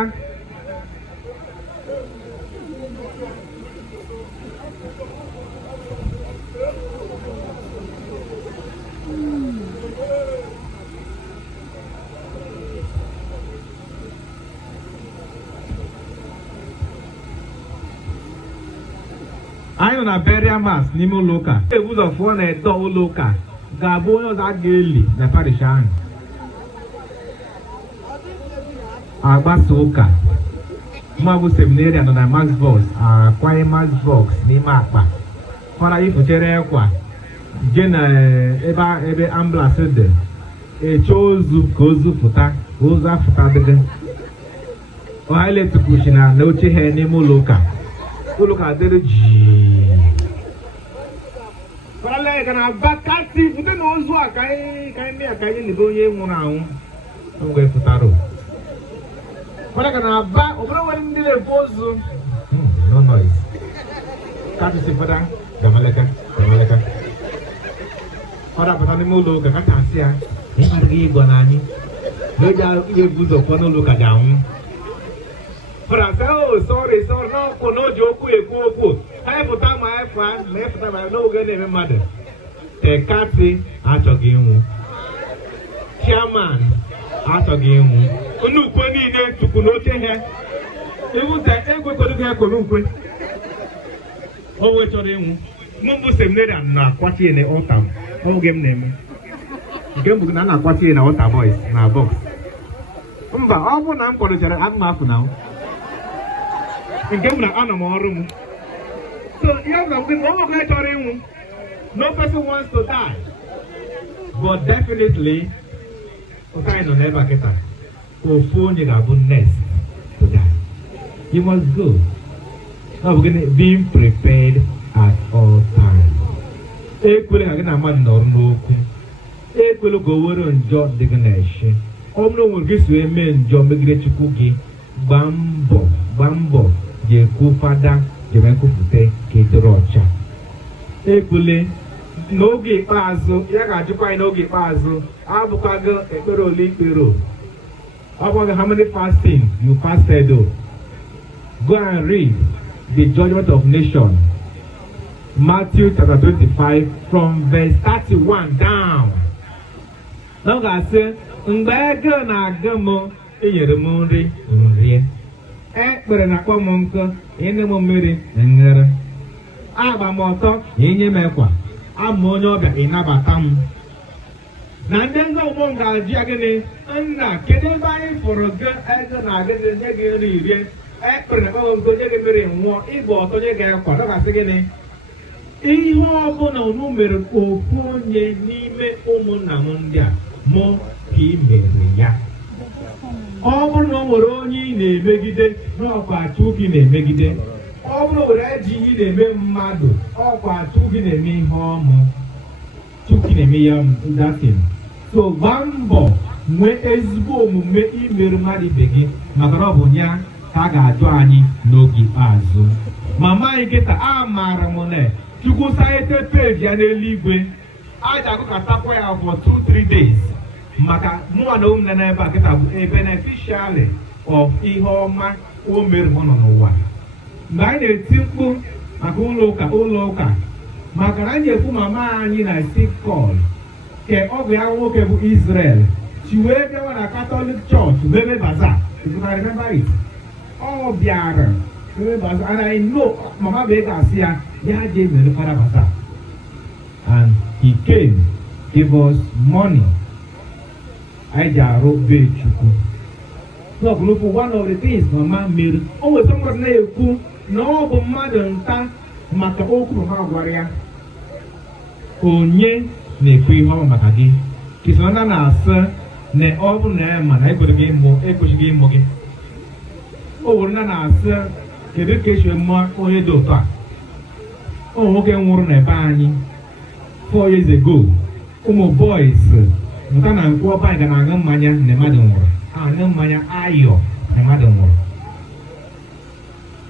anyị nọ na burial mass n'ime ụlọ ụka. Ebu ụzọ fụọ na edo ụlọ ụka ga-abụ onye ọzọ a ga-eli na parish ahụ. Agbasa ụka mma bụ seminarian nọ na mass box akwanye mass box n'ime akpa kwara ifuchere ekwa je na ebe ambulance dị eche ozu ka ozu pụta ka ozu afụta dịgị ọha eletukwuchi na oche ha n'ime ụlọ ụka. Ụlọ ụka dịrị jii kwara ga na bakati fute na ozu a ka anyị libe onye nwụrụ anwụ mgbe pụtara kwara ga na aba obodo nwere ndị na-efu ozu no noise katụsi fada gamaleka fada pụta n'ime ụlọ ụka kacha asị ya ịkparịghị ịgọ n'anyị n'oge ihe bụ ụzọ kwọ n'ụlọ ụka ji anwụ. Fada sị sorry n'ọkụ na o ji okwu ekwu okwu anyị pụta ma ịpụta ma n'oge na-eme mmadụ. Tekati achọghị ịnwụ, chairman achọghị ịnwụ, nnukwu niile tukwu n'oche ha iwute egwekwere ha ekwe n'ukwe o wee chọrọ ịnwụ. Mụ bụ seminarian na-akwachi na ọta oge m na-eme nke m bụ na na-akwachi na ọta boys na box. Mba, ọ bụ na m kwadochara anụ afụ na nke m na anọ m ọrụ m. So ihe ọzọ bụ na ọ nwoke chọrọ ịnwụ. No person wants to die, but definitely okay no never get that. Ofu onye ga-abụ next to die. You must go. Now we're gonna be prepared at all times. Ekwele ka gị na mmadụ nọrọ n'okwu. Ekwele ka o were njọ dị gị na-eche. Ọ bụrụ nwere gị so eme njọ megide Chukwu gị gbaa mbọ ga-ekwu fada ga-eme nkwupụta ka edoro ọcha. Ekwele n'oge ikpeazụ ya ga-ajụkwa anyị n'oge ikpeazụ abụkwago ekpere ole ikpere About how many fasting you fasted though? Go and read the judgment of nation. Matthew chapter 25 from verse 31 down. Now God said, Mbaga na gamo inyerumuri unrie. Ekpere na kwa monko ene mo mmiri ngere. Agba m ọtọ inye m ekwa. Ama onye ọbịa ịnabata m. Na ndị nze ụmụ ga-ajụ ya gịnị? Nna, kedu ebe anyị fụrụ gị ego na gịnị nye gị nri rie? Ekpere na kwa monko nye gị mmiri nwụọ. Ịgba ọtọ nye gị ekwa. Ọ ga-asị gịnị? Ihe ọbụla unu mere ofu onye n'ime ụmụnna m ndị a mụ ka ị mere ya. Ọ bụrụ na o nwere onye ị na-emegide n'ọkwa Chukwu ị na-emegide. Ọ bụrụ were eji ihe na-eme mmadụ ọkwa Chukwu gị na-eme ihe ọmụ. Chukwu na-eme ya datin. So gbaa mbọ nwee ezigbo omume imere mmadụ ibe gị maka na ọ bụ ya ka a ga-ajụ anyị n'oge azụ. Mama anyị kịta a maara m na Chukwu sayete peji ya n'eluigwe aja akụkatakwa ya for 2-3 days maka mụnwa na ụmụnne n'ebe a kịta bụ a beneficiary of ihe ọma o mere ọ nọ n'ụwa. Mgbe anyị na-eti mkpu maka ụlọ ụka maka na anyị ekwu mama anyị na sick call ke ọ bụ ya nwoke bụ Israel chi wee gawa na Catholic Church mebe baza. You can remember it. Ọ bịara mebe baza and I know mama bụ ego asị ya ya je mere fara baza and he came give us money. Anyị ji arụ be Chukwu. N'ọbụlụpụ one of the things mama mere o nwere somebody na-ekwu na ọ bụ mmadụ nta maka okwu ha gwara ya. Onye na-ekwu ihe ọma maka gị kisona na-asị na ọ bụ na ya ma na ekwechighị ịmụ gị. O were na-asị kedu ka esi mụọ onye dị ụtọ a. O nwoke nwụrụ n'ebe anyị 4 years ago. Ụmụ boys nke na nkwụ ọba anyị ga na-aṅụ mmanya na mmadụ nwụrụ. Aṅụ mmanya ayọ na mmadụ nwụrụ.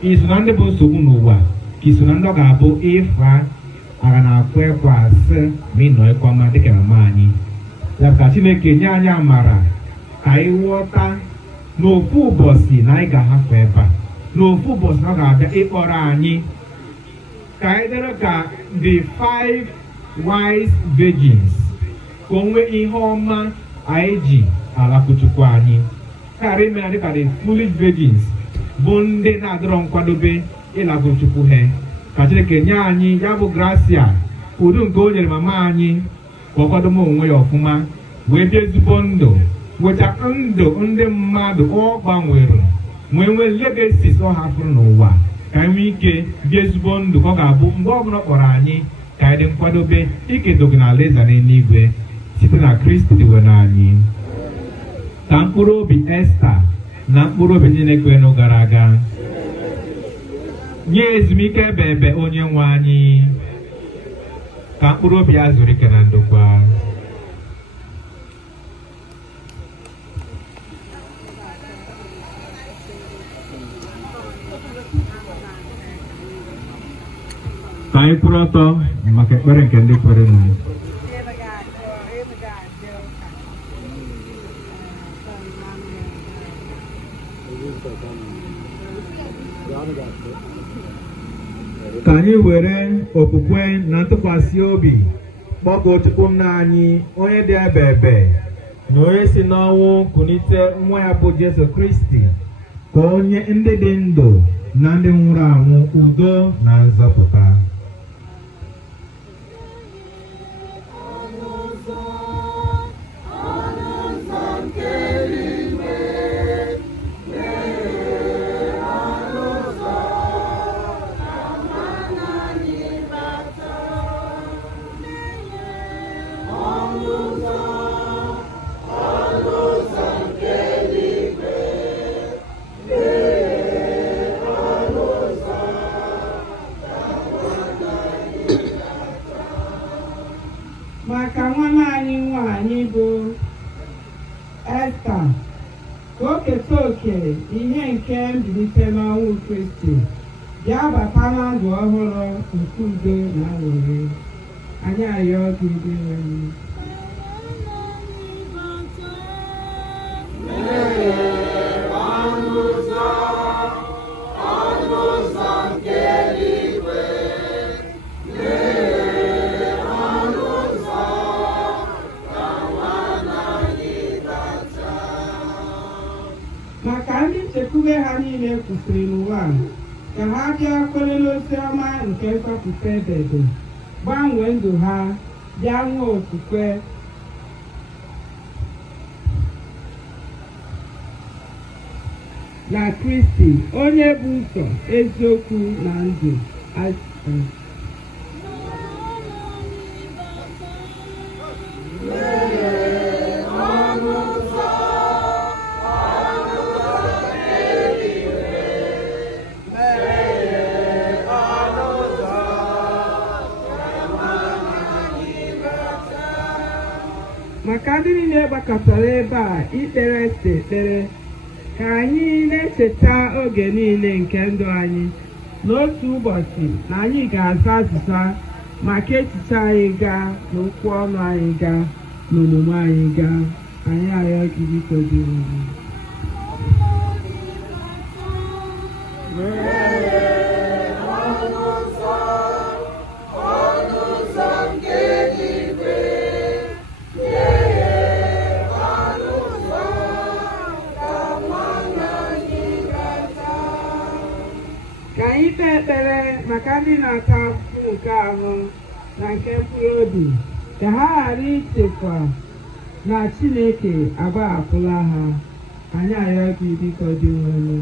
Iso na ndị bụ nsogbu n'ụwa ka iso na ndị ọ ga-abụ ịfa aga na-akwa ekwe asị ma ị nọ ịkwa ọma dịka mama anyị. Ya ka Chineke nye anyị amara ka anyị ghọta n'ofu ụbọchị na anyị ga-ahapụ ebe a. N'ofu ụbọchị na ọ ga-abịa ịkpọrọ anyị ka anyị dere ka the 5 wise virgins ka o nwee ihe ọma anyị ji alakụchukwu anyị. Karịa ime na dịka the foolish virgins bụ ndị na-adọrọ nkwadobe ịlagụ Chukwu ha. Ka Chineke nye anyị ya bụ gracia udo nke o nyere mama anyị ka ọ kwado m onwe ya ọfụma wee bịa ezigbo ndụ weta ndụ ndị mmadụ ọ gbanwere nwee legacies ọ hapụrụ n'ụwa ka anyị nwee ike bịa ezigbo ndụ ka ọ ga-abụ mgbe ọ bụla kpọrọ anyị ka anyị dị nkwadobe ikedo gị n'ala eze n'eluigwe site na Kristi dịwe n'anyị. Ka mkpụrụ obi Esther na mkpụrụ obi niile kwenụ gara aga nye ezumike ebe onye nwe anyị. Ka mkpụrụ obi ya zuru ike na ndokwa. Ka anyị kwụrụ ọtọ maka ekpere nke ndị kwere nụ. Ka anyị were okwukwe na ntụkwasị obi kpọkuo Chukwu nna anyị onye dị ebe na onye si n'ọnwụ kunite nwa ya bụ Jesu Kristi ka onye ndị dị ndụ na ndị nwụrụ anwụ udo na nzọpụta. Maka nwa anyị nwanyị bụ Esther ka o keta oke ihe nke mbilite n'ọnwụ Kristi bịa bata na ndụ ọhụrụ nke udo na aṅụrị. Anyị arịọ gị dị nwere kwụsịrị n'ụwa ka ha bịa kwere n'ozi ọma nke nzọpụta ebede, gbanwee ndụ ha, bịa nwee okwukwe na Kristi onye bụ ụzọ, eziokwu na ndụ. Maka ndị niile gbakọtara ebe a ikpere ese ekpere, ka anyị na-echeta oge niile nke ndụ anyị n'otu ụbọchị na anyị ga-aza azịza maka echiche anyị gaa na okwu ọnụ anyị gaa na omume anyị gaa. Anyị arịọ gị biko dị nro. Anyị kpee ekpere maka ndị na-ata ahụhụ nke ahụ na nke mkpụrụ obi, ka ha ghara ichekwa na Chineke agbahapụla ha. Anyị arịọ gị biko dị nwere.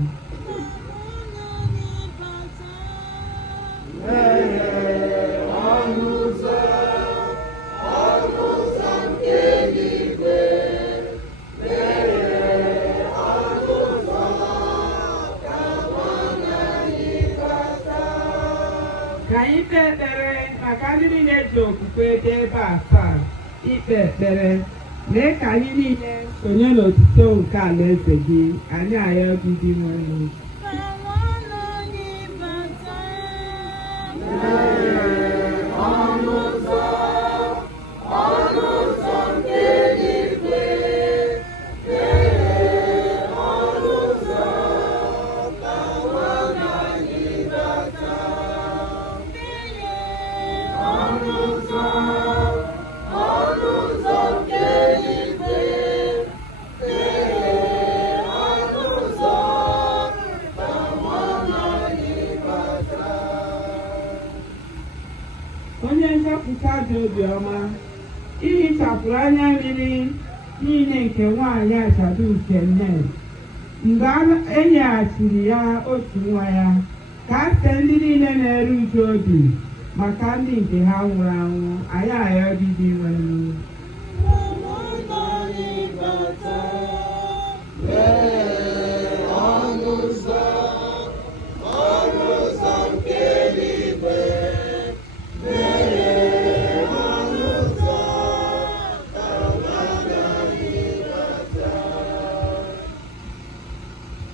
Ka anyị kpee ekpere maka ndị niile ji okwukwe dị ebe a taa ikpe ekpere, mee ka anyị niile sonye n'otuto nke alaeze gị. Anyị arịọ gị dị nwere. Onye nzọpụta dị obiọma, ihichapụrụ anya mmiri niile nke nwaanyị ajadu nke nne mgbe e nyeghachiri ya otu nwa ya, ka a site ndị niile na-eru uju obi maka ndị nke ha nwụrụ anwụ. Anyị arịọ gị dị nwere.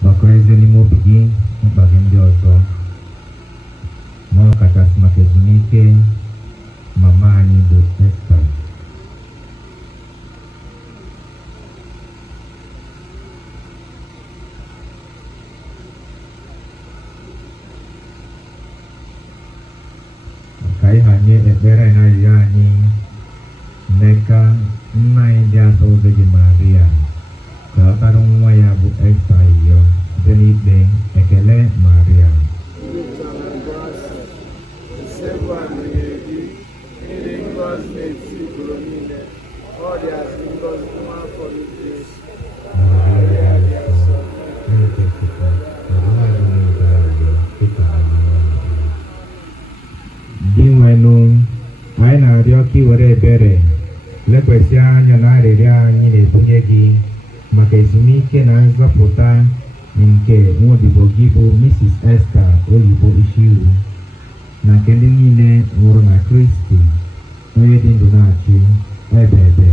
Bakọrịta n'ime obi gị mkpa gị ndị ọzọ, ma ọ kachasị maka ezumike mama anyị bụ Esther. Ka ịhanye ekpere na arịrịọ anyị, mee ka nna anyị dị asọ ụzọ gị Maria ka ọ tara nwa ya bụ Esther iyo site n'ikpe ekele Maria. Di nwenụ, anyị na-arịọ ka ị were ebere lekwasị anya na arịrịọ anyị na-ebunye gị maka ezumike na nzọpụta nke nwaodibo gị bụ Mrs. Esther Oyibo Ishiwu na nke ndị niile nwụrụ na Kristi onye dị ndụ na-achị ebe ebe.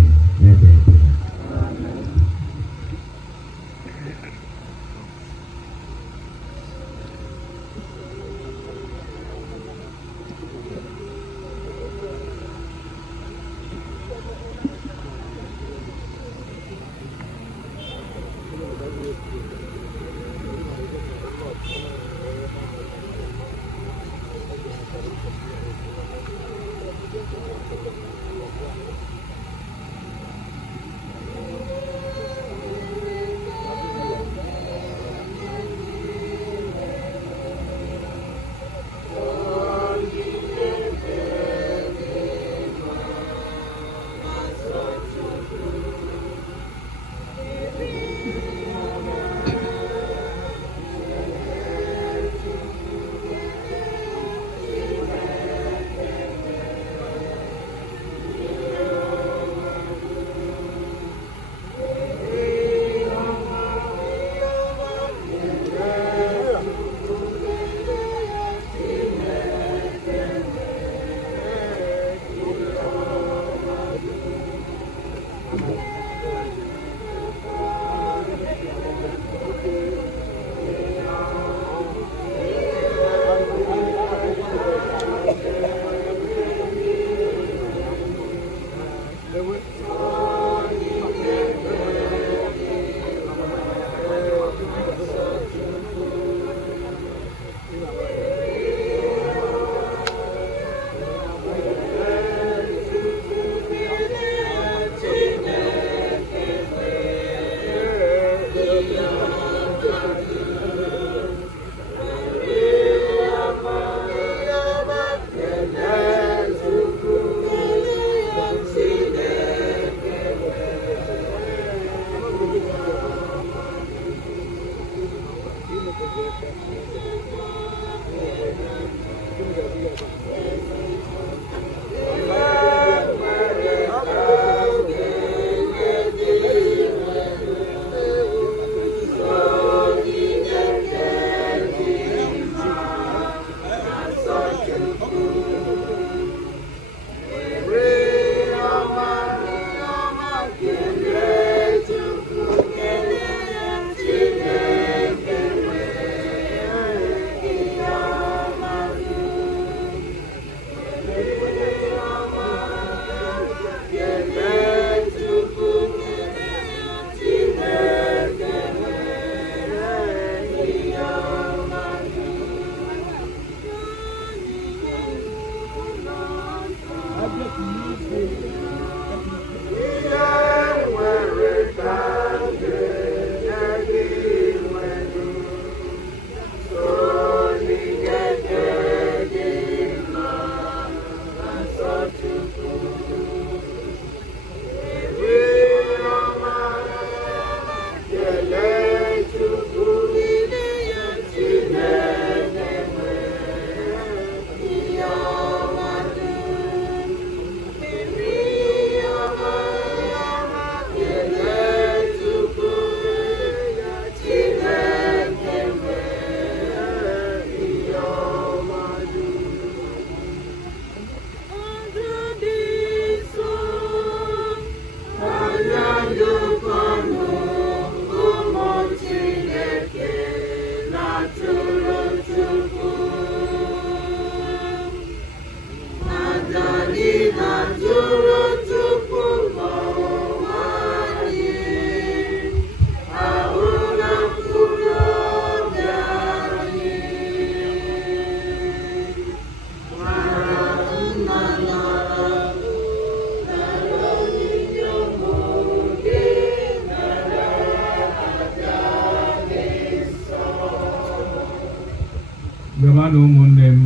Gavana ụmụnne m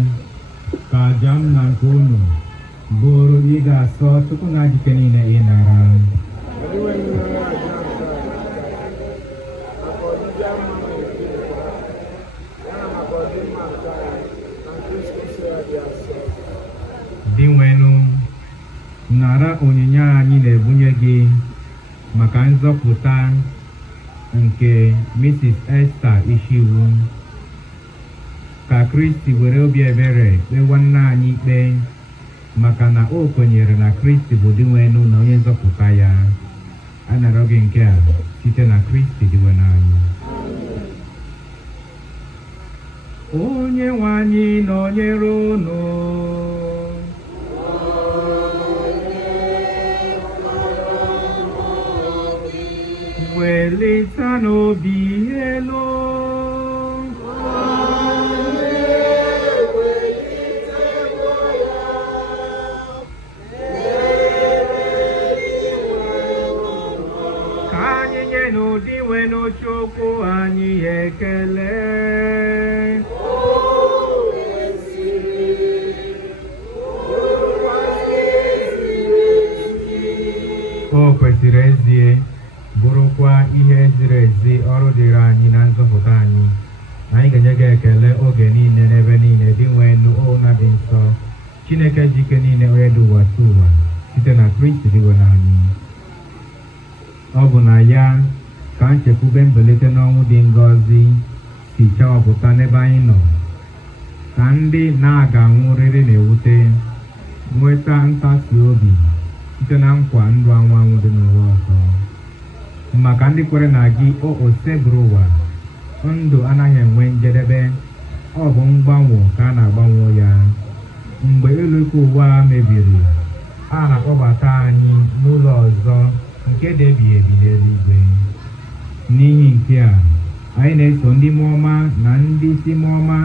ka aja m na nke unu bụrụ ị ga-asọ tupu na ajike niile ị nara. Di nwenu, nara onyinye anyị na-ebunye gị maka nzọpụta nke Mrs. Esther Ishiwu. Ka Kristi were obi ebere kpewa nna anyị ikpe maka na o kwenyere na Kristi bụ di nwenu na onye nzọpụta ya. A narọ gị nke a site na Kristi dị nwenu anyị. Onye nwe anyị nọnyere unu. Welita n'obi elu. N'ụdị nwe n'ochukwu anyị ekele. O kwesịrị ezie bụrụkwa ihe ziri ezi ọrụ dịrị anyị na nzọpụta anyị. Anyị ga-enye gị ekele oge niile n'ebe niile dị nwenu na dị nsọ. Chineke ji ike niile onye dị ụwa tụ ụwa site na Kristi dị nwenu anyị. Ọ bụ na ya ka nchekwube mbelite n'ọnwụ dị ngọzi si chawapụta n'ebe anyị nọ, ka ndị na-aga anwụrịrị na-ewute nweta ntasi obi site na nkwa ndụ anwụ anwụ dị n'ụwa ọzọ. Maka ndị kwere na gị osebụrụ ụwa, ndụ anaghị enwe njedebe, ọ bụ mgbanwe ka a na-agbanwe ya. Mgbe ịlụike ụwa mebiri, a na-akpọbata anyị n'ụlọ ọzọ nke dị ebighị ebi n'eluigwe. N'ihi nke a, anyị na-eso ndị mmụọ ọma na ndị isi mmụọ ọma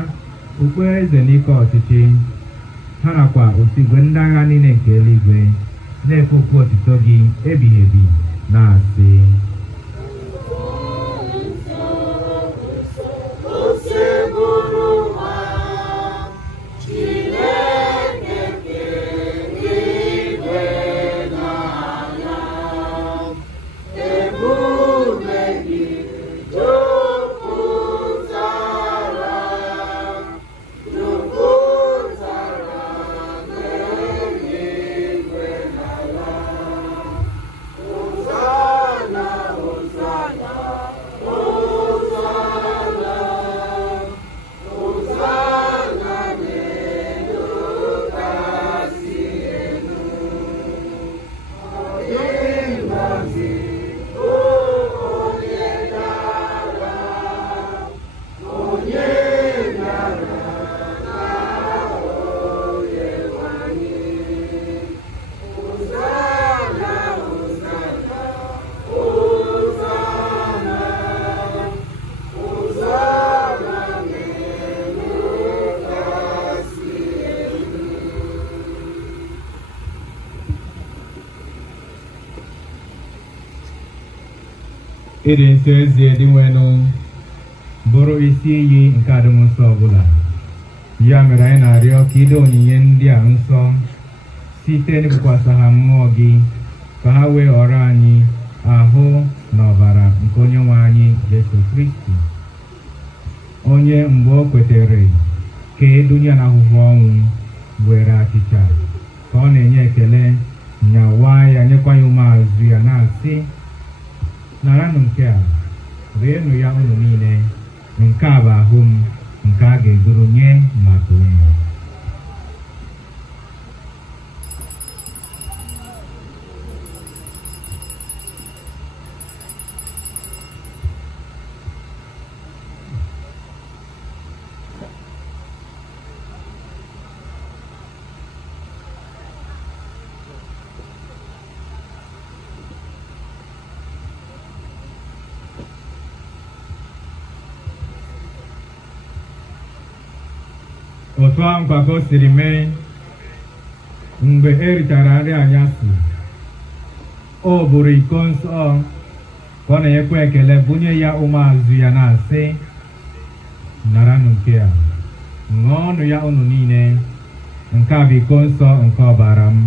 ukwe eze n'ike ọchịchị ha nakwa osigwe ndị agha niile nke eluigwe na-efe okwu otito gị ebighị ebi na-asị: ịdị nsọ ezi dị nwenụ bụrụ isi iyi nke adịm nsọ ọbụla. Ya mere anyị na-arịọ ka ide onyinye ndị a nsọ site n'ịbụkwasị ha mmụọ gị, ka ha wee ghọrọ anyị ahụ na ọbara nke onye nwe anyị Jesu Kristi, onye mgbe o kwetere ka edunye n'ahụhụ ọnwụ were achịcha ka ọ na-enye ekele, nyawa ya, nyekwa ya umeazụ ya, na-asị, naranụ nke a, rienụ ya unu niile, nke a bụ ahụ m nke a ga-eduru nye maka unu. Otu ahụ kwa ka o siri mee mgbe e richara nri anyasị, o buru iko nsọ ka ọ na-enyekwa ekele, bunye ya ụmụazụ ya, na-asị, naranụ nke a, ṅụọnụ ya unu niile, nke a bụ iko nsọ nke ọbara m,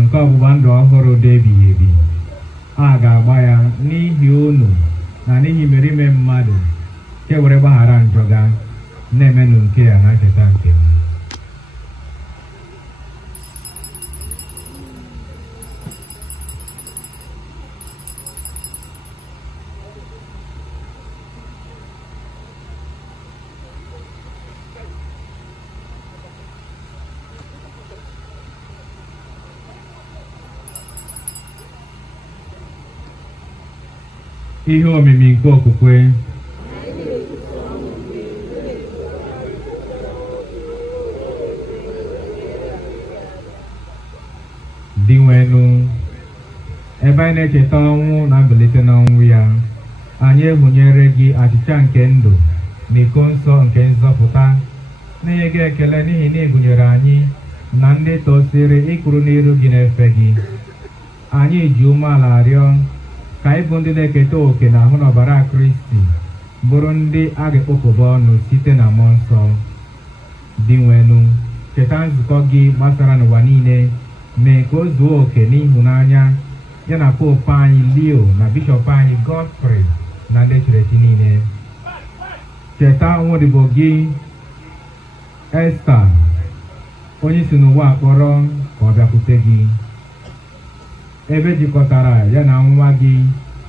nke ọgbụgba ndụ ọhụrụ dị ebighị ebi. A ga-agba ya n'ihi unu na n'ihi imerime mmadụ, ka e were gbaghara njọ ga. Na-emenụ nke a na ncheta nke m. Ihe omimi nke okwukwe. Dị nwenụ, ebe anyị na-echeta ọnwụ na mbilite n'ọnwụ ya, anyị ehụnyere gị achịcha nke ndụ na iko nsọ nke nzọpụta, na-enye gị ekele n'ihi na ịgụnyere anyị na ndị tosiri ịkwụrụ n'iru gị na-efe gị. Anyị ji umeala rịọ ka anyị bụ ndị na-eketa oke na ahụ n'ọbara Kristi bụrụ ndị a ga-ekpokọba ọnụ site na mmụọ nsọ. Dị nwenụ, cheta nzukọ gị gbasara n'ụwa niile, mee ka o zuo oke n'ịhụnanya ya na popu anyị Leo na bishọp anyị Godfrey na ndị chịrịchị niile. Cheta nwodibo gị Esther, onye si n'ụwa akpọrọ ka ọ bịakwute gị, ebe jikọtara ya na nwa gị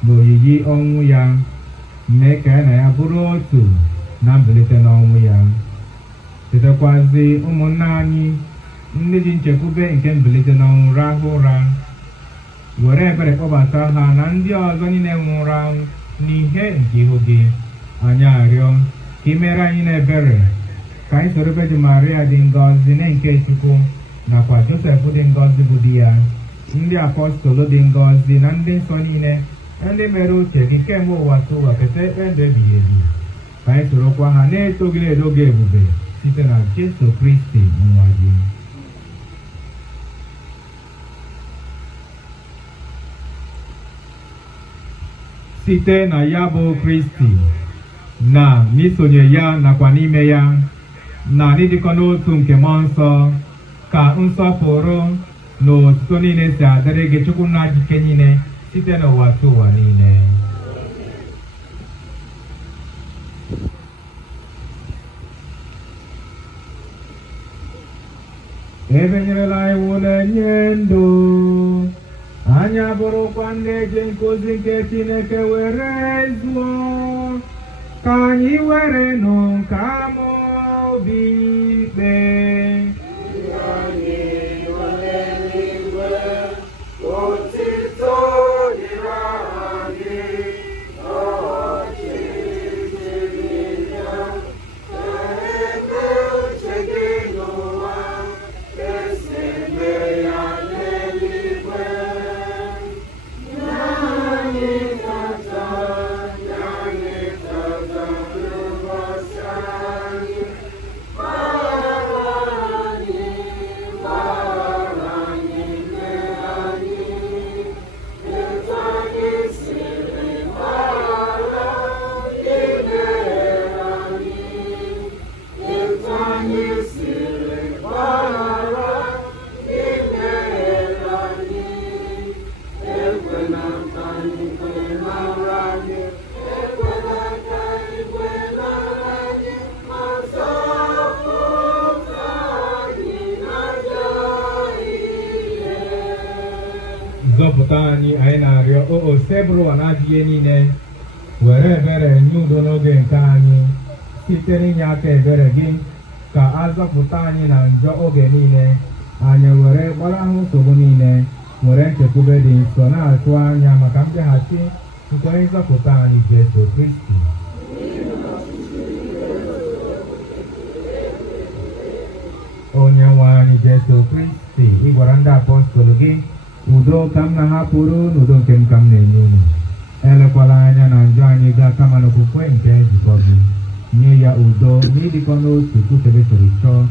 na oyiyi ọnwụ ya, mee ka ya na ya bụrụ otu na mbilite n'ọnwụ ya. Chetakwazi ụmụnna anyị ndị ji nchekwube nke mbilite n'ọnwụ rahụ ụra, were ebere kpọbata ha na ndị ọzọ niile nwụrụ anwụ n'ihe nke ihu gị. Anyị arịọ ka ị mere anyị n'ebere, ka anyị soro Virgin Maria dị ngọzi na nke Chukwu, nakwa Josef dị ngọzi bụ di ya, ndị apọstọl dị ngọzi na ndị nsọ niile, ndị mere uche gị kemgbe ụwa tụ ụwa, keta ekpe ndụ ebighị ebi. Ka anyị sorokwa ha na-eto gị na-edo gị ebube site na Jesu Kristi nwa gị. Site na ya bụ Kristi na n'isonye ya nakwa n'ime ya na n'ịdịkọ n'otu nke mmụọ nsọ, ka nsọpụrụ na otuto niile si adịrị gị Chukwu nna ike niile site n'ụwa tụ ụwa niile. Ebe nyerela iwu na-enye ndụ, anyị abụrụkwa ndị eji nkuzi nke Chineke were zuo, ka anyị were nụ nke ama obi ikpe. nzọpụta anyị na-arịọ o sebụrụ ụwa na-adịghị niile were ebere nye udo n'oge nke anyị site n'inye aka ebere gị ka azọpụta anyị na njọ oge niile anyị were gbarahụ nsogbu niile were nchekwube dị nsọ na-atụ anya maka mbịaghachi nke onye nzọpụta anyị Jesu Kristi. Onye nwe anyị Jesu Kristi, ị gwara ndị apọstọl gị, udo ka m na-ahapụrụ n'udo nke m ka m na-enye unu. Elekwala anya na njọ anyị gaa kama n'okwukwe nke njikọ gị. Nye ya udo na ịdịkọ n'otu kwutebe siri chọọ,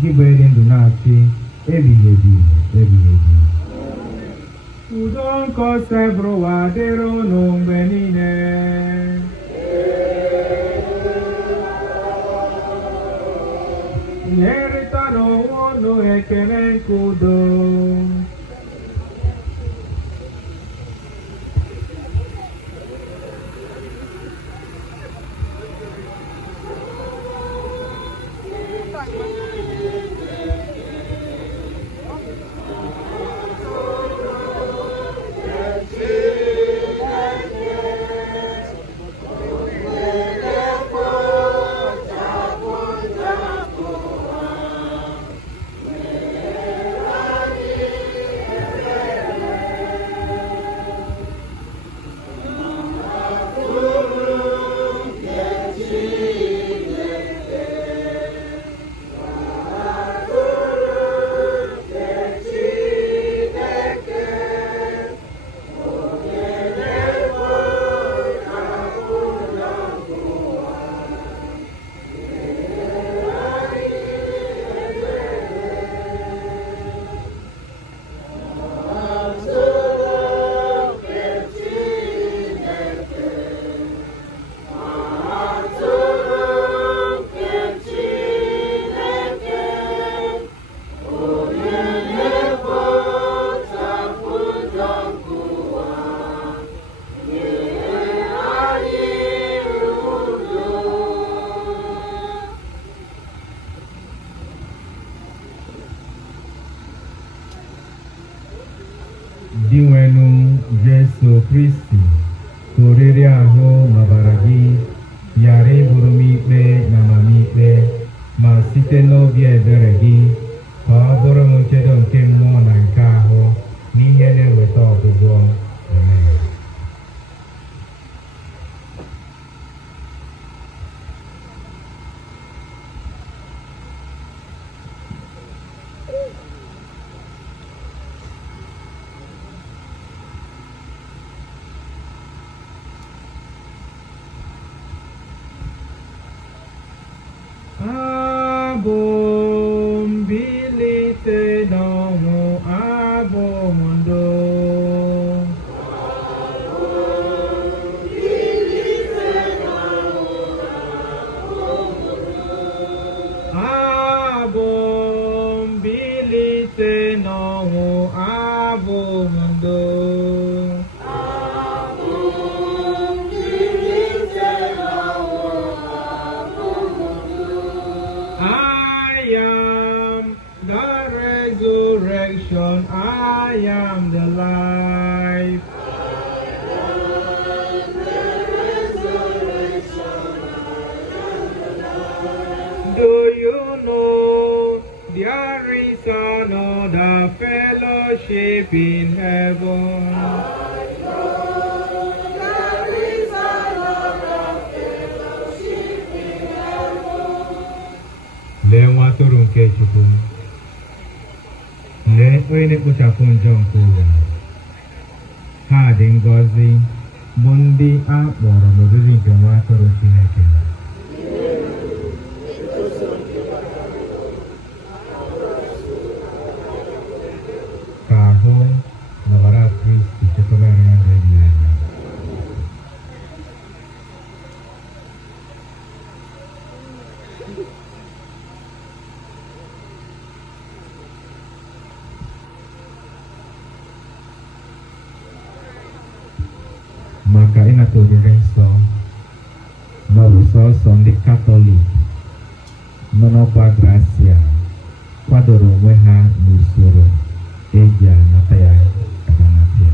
gị bụ edi ndụ na-achị ebighị ebi ebighị ebi. Udo nke osebụrụ ụwa dịrị unu mgbe niile. Nyerịta n'onwe unu ekele nke udo. Dinwenu Jesu Kristi, toriri ahụ n'ọbara gị, ghara ịbụrụ m ikpe na amamikpe, ma site n'obi ebere gị ka ọ bụrụ m nchedo nke mmụọ na nke ahụ n'ihe na-eweta ọgwụgwọ. Amen. Abụ mbilite n'ọnwụ, abụ m ndụ. Abụ mbilite n'ọnwụ, abụ m ndụ. I am the life. Do you know there is another fellowship in heaven? Lee nwa atụrụ nke Chukwu. Lee onye na-ekpochapụ njọ nke ụwa. Ha dị ngọzi bụ ndị a kpọrọ n'obibi nke nwa atụrụ Chineke. Ka ahụ na ọbara Kristi chekwaba anyị ndụ ebighị ebi. Maka ịnata oriri nsọ n'ọbụ sọsọ ndị Katọlik nọ n'ọkwa Gracia kwadoro onwe ha n'usoro eji anata ya aganapịa.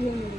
Chineke,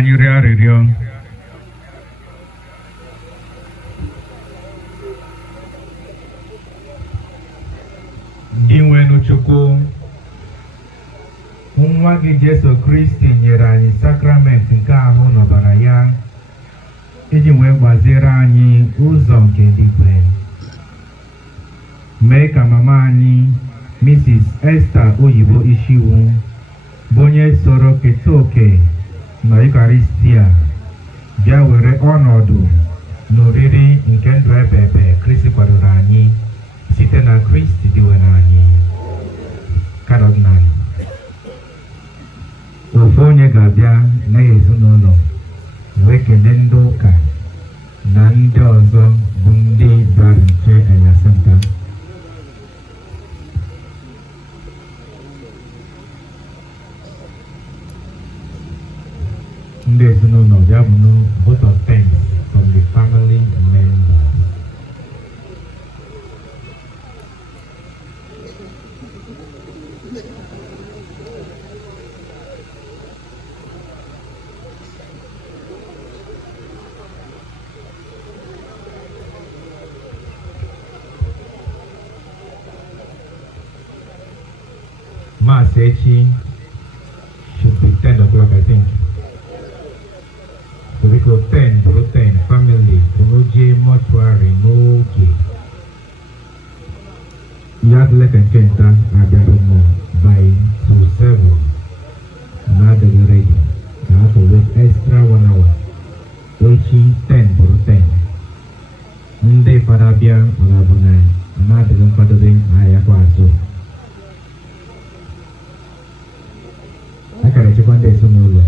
anyị rịọ arịrịọ. Gị nwenụ Chukwu, nwa gị Jesu Kristi nyere anyị sakramenti nke ahụ n'ọbara ya iji wee gbaziere anyị ụzọ nke eluigwe. Mee ka mama anyị Mrs. Esther Oyibo Ishiwu bụ onye soro keta oke na Eucharistia bịa were ọnọdụ n'oriri nke ndụ ebebe Kristi kwadoro anyị site na Kristi dịwere anyị. Kadọdịnala ofu onye ga-abịa n'ezinụlọ wee kelee ndị ụka na ndị ọzọ bụ ndị bịara nche enyasịnta. Ndị ezinụlọ bịa bụ vote of thanks from the family members. Mass echi should be 10 o'clock, I think. So we go 10, bro 10, family, Okpuje mortuary, n'oge. Yardlek and Kenta are there by 2:07. Now they're ready. I have to wait extra 1 hour. Echi 10, bro 10. Ndị fara bịa ọlabụna na-adịghị nkwadobe ahịa kwa azụ. Akara echekwa ndị ezinụlọ.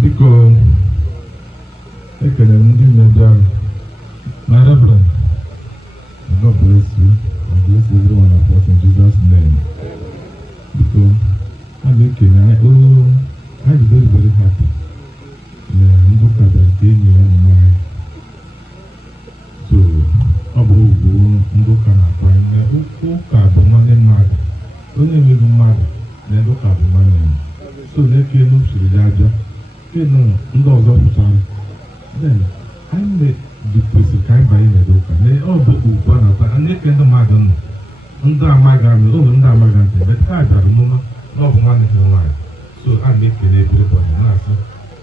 Biko ekele ndị mmejọ my reverend, God bless you and bless every one of us in Jesus' name. Because I'm ekele I'm very very happy. Ndị ụka bịara ka enyi ya mmanya. So ọ bụ ugwu ndị ụka na-akwa ụka bụ nwanne mmadụ. Onye enweghị mmadụ na ndị ụka bụ nwanne ya. So na-eke elu siri ya aja. Kenu ndị ọzọ pụtara. Then anyị kwesịrị ka anyị banye n'ebe ụka. Ọ bụ ugwu a na-akwa. Na-eke ndị mmadụ nọ. Ndị amaghị amị, ụlọ ndị amaghị ntị. Ebe ka bịara n'ụlọ na ọ bụ nwanne gị nwaanyị. So a na-ekele ebere bọdụ na-asị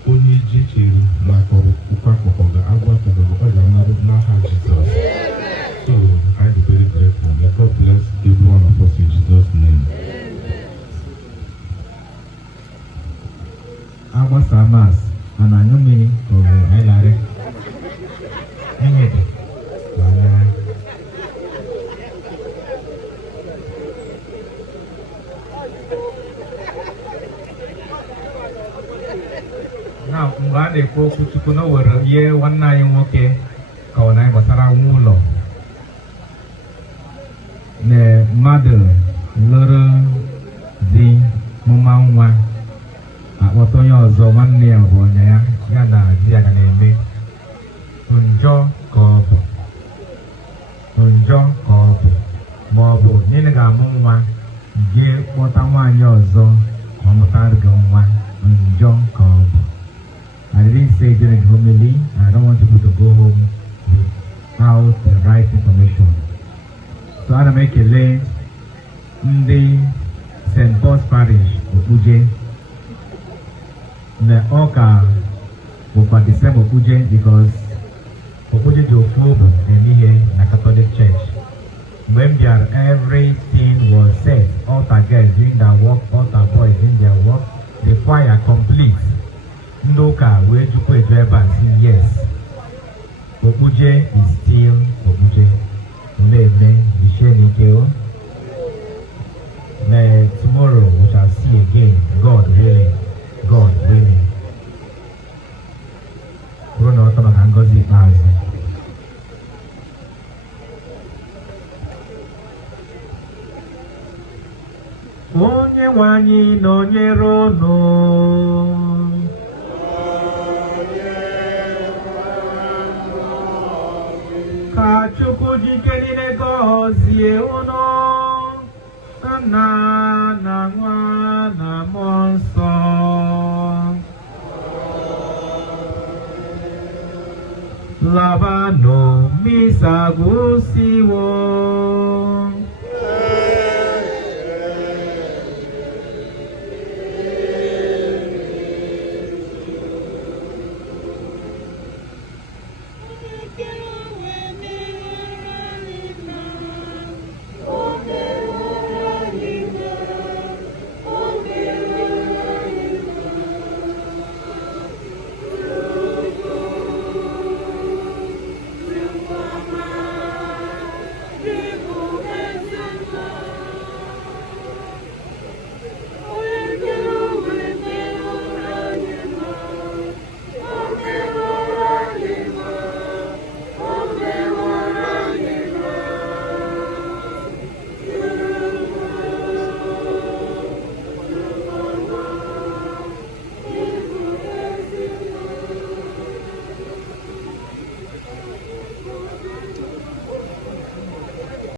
onye ji chere na-akọrọ ụkwa akpọkọ ga-agwa akpọkọ ọ ga-anarụ n'aha Jizọs. So I am very grateful. May God bless every one of us in Jesus' name. Agbasa mas ana anyụ mmiri ka ọ bụ anyị larịị. Enyebe. Na mgbe a na-ekwu okwu Chukwu na o were ihe nwanne anyị nwoke ka ọ na gbasara nwa ụlọ na mmadụ lụrụ di mụma nwa akpọta onye ọzọ nwanne ya bụ ọnya ya na di ya ga na-eme njọ ka ọ bụ ma ọ bụ niile ga-amụ nwa gị kpọta nwaanyị ọzọ ka ọ mụtara gị nwa njọ ka ọ bụ. I didn't say during the homily, I don't want people to go home without the right information. So I'm make a lane in the St. Paul's Parish, Okpuje. The Oka will participate Okpuje because Okpuje is a here in the Catholic Church. When there everything was set, altar girls doing their work, altar boys doing their work, the choir complete. Ndoka where you put a and say yes. Okpuje is still Okpuje. Tomorrow we shall see again. God willing. God willing. Corona automatic and Ngozi pass. onye nwe anyị nọnyere unu. Ka Chukwu jike niile gọzie unu, Nna na Nwa na Mmụọ Nsọ. Labanụ, misa agụsiwo.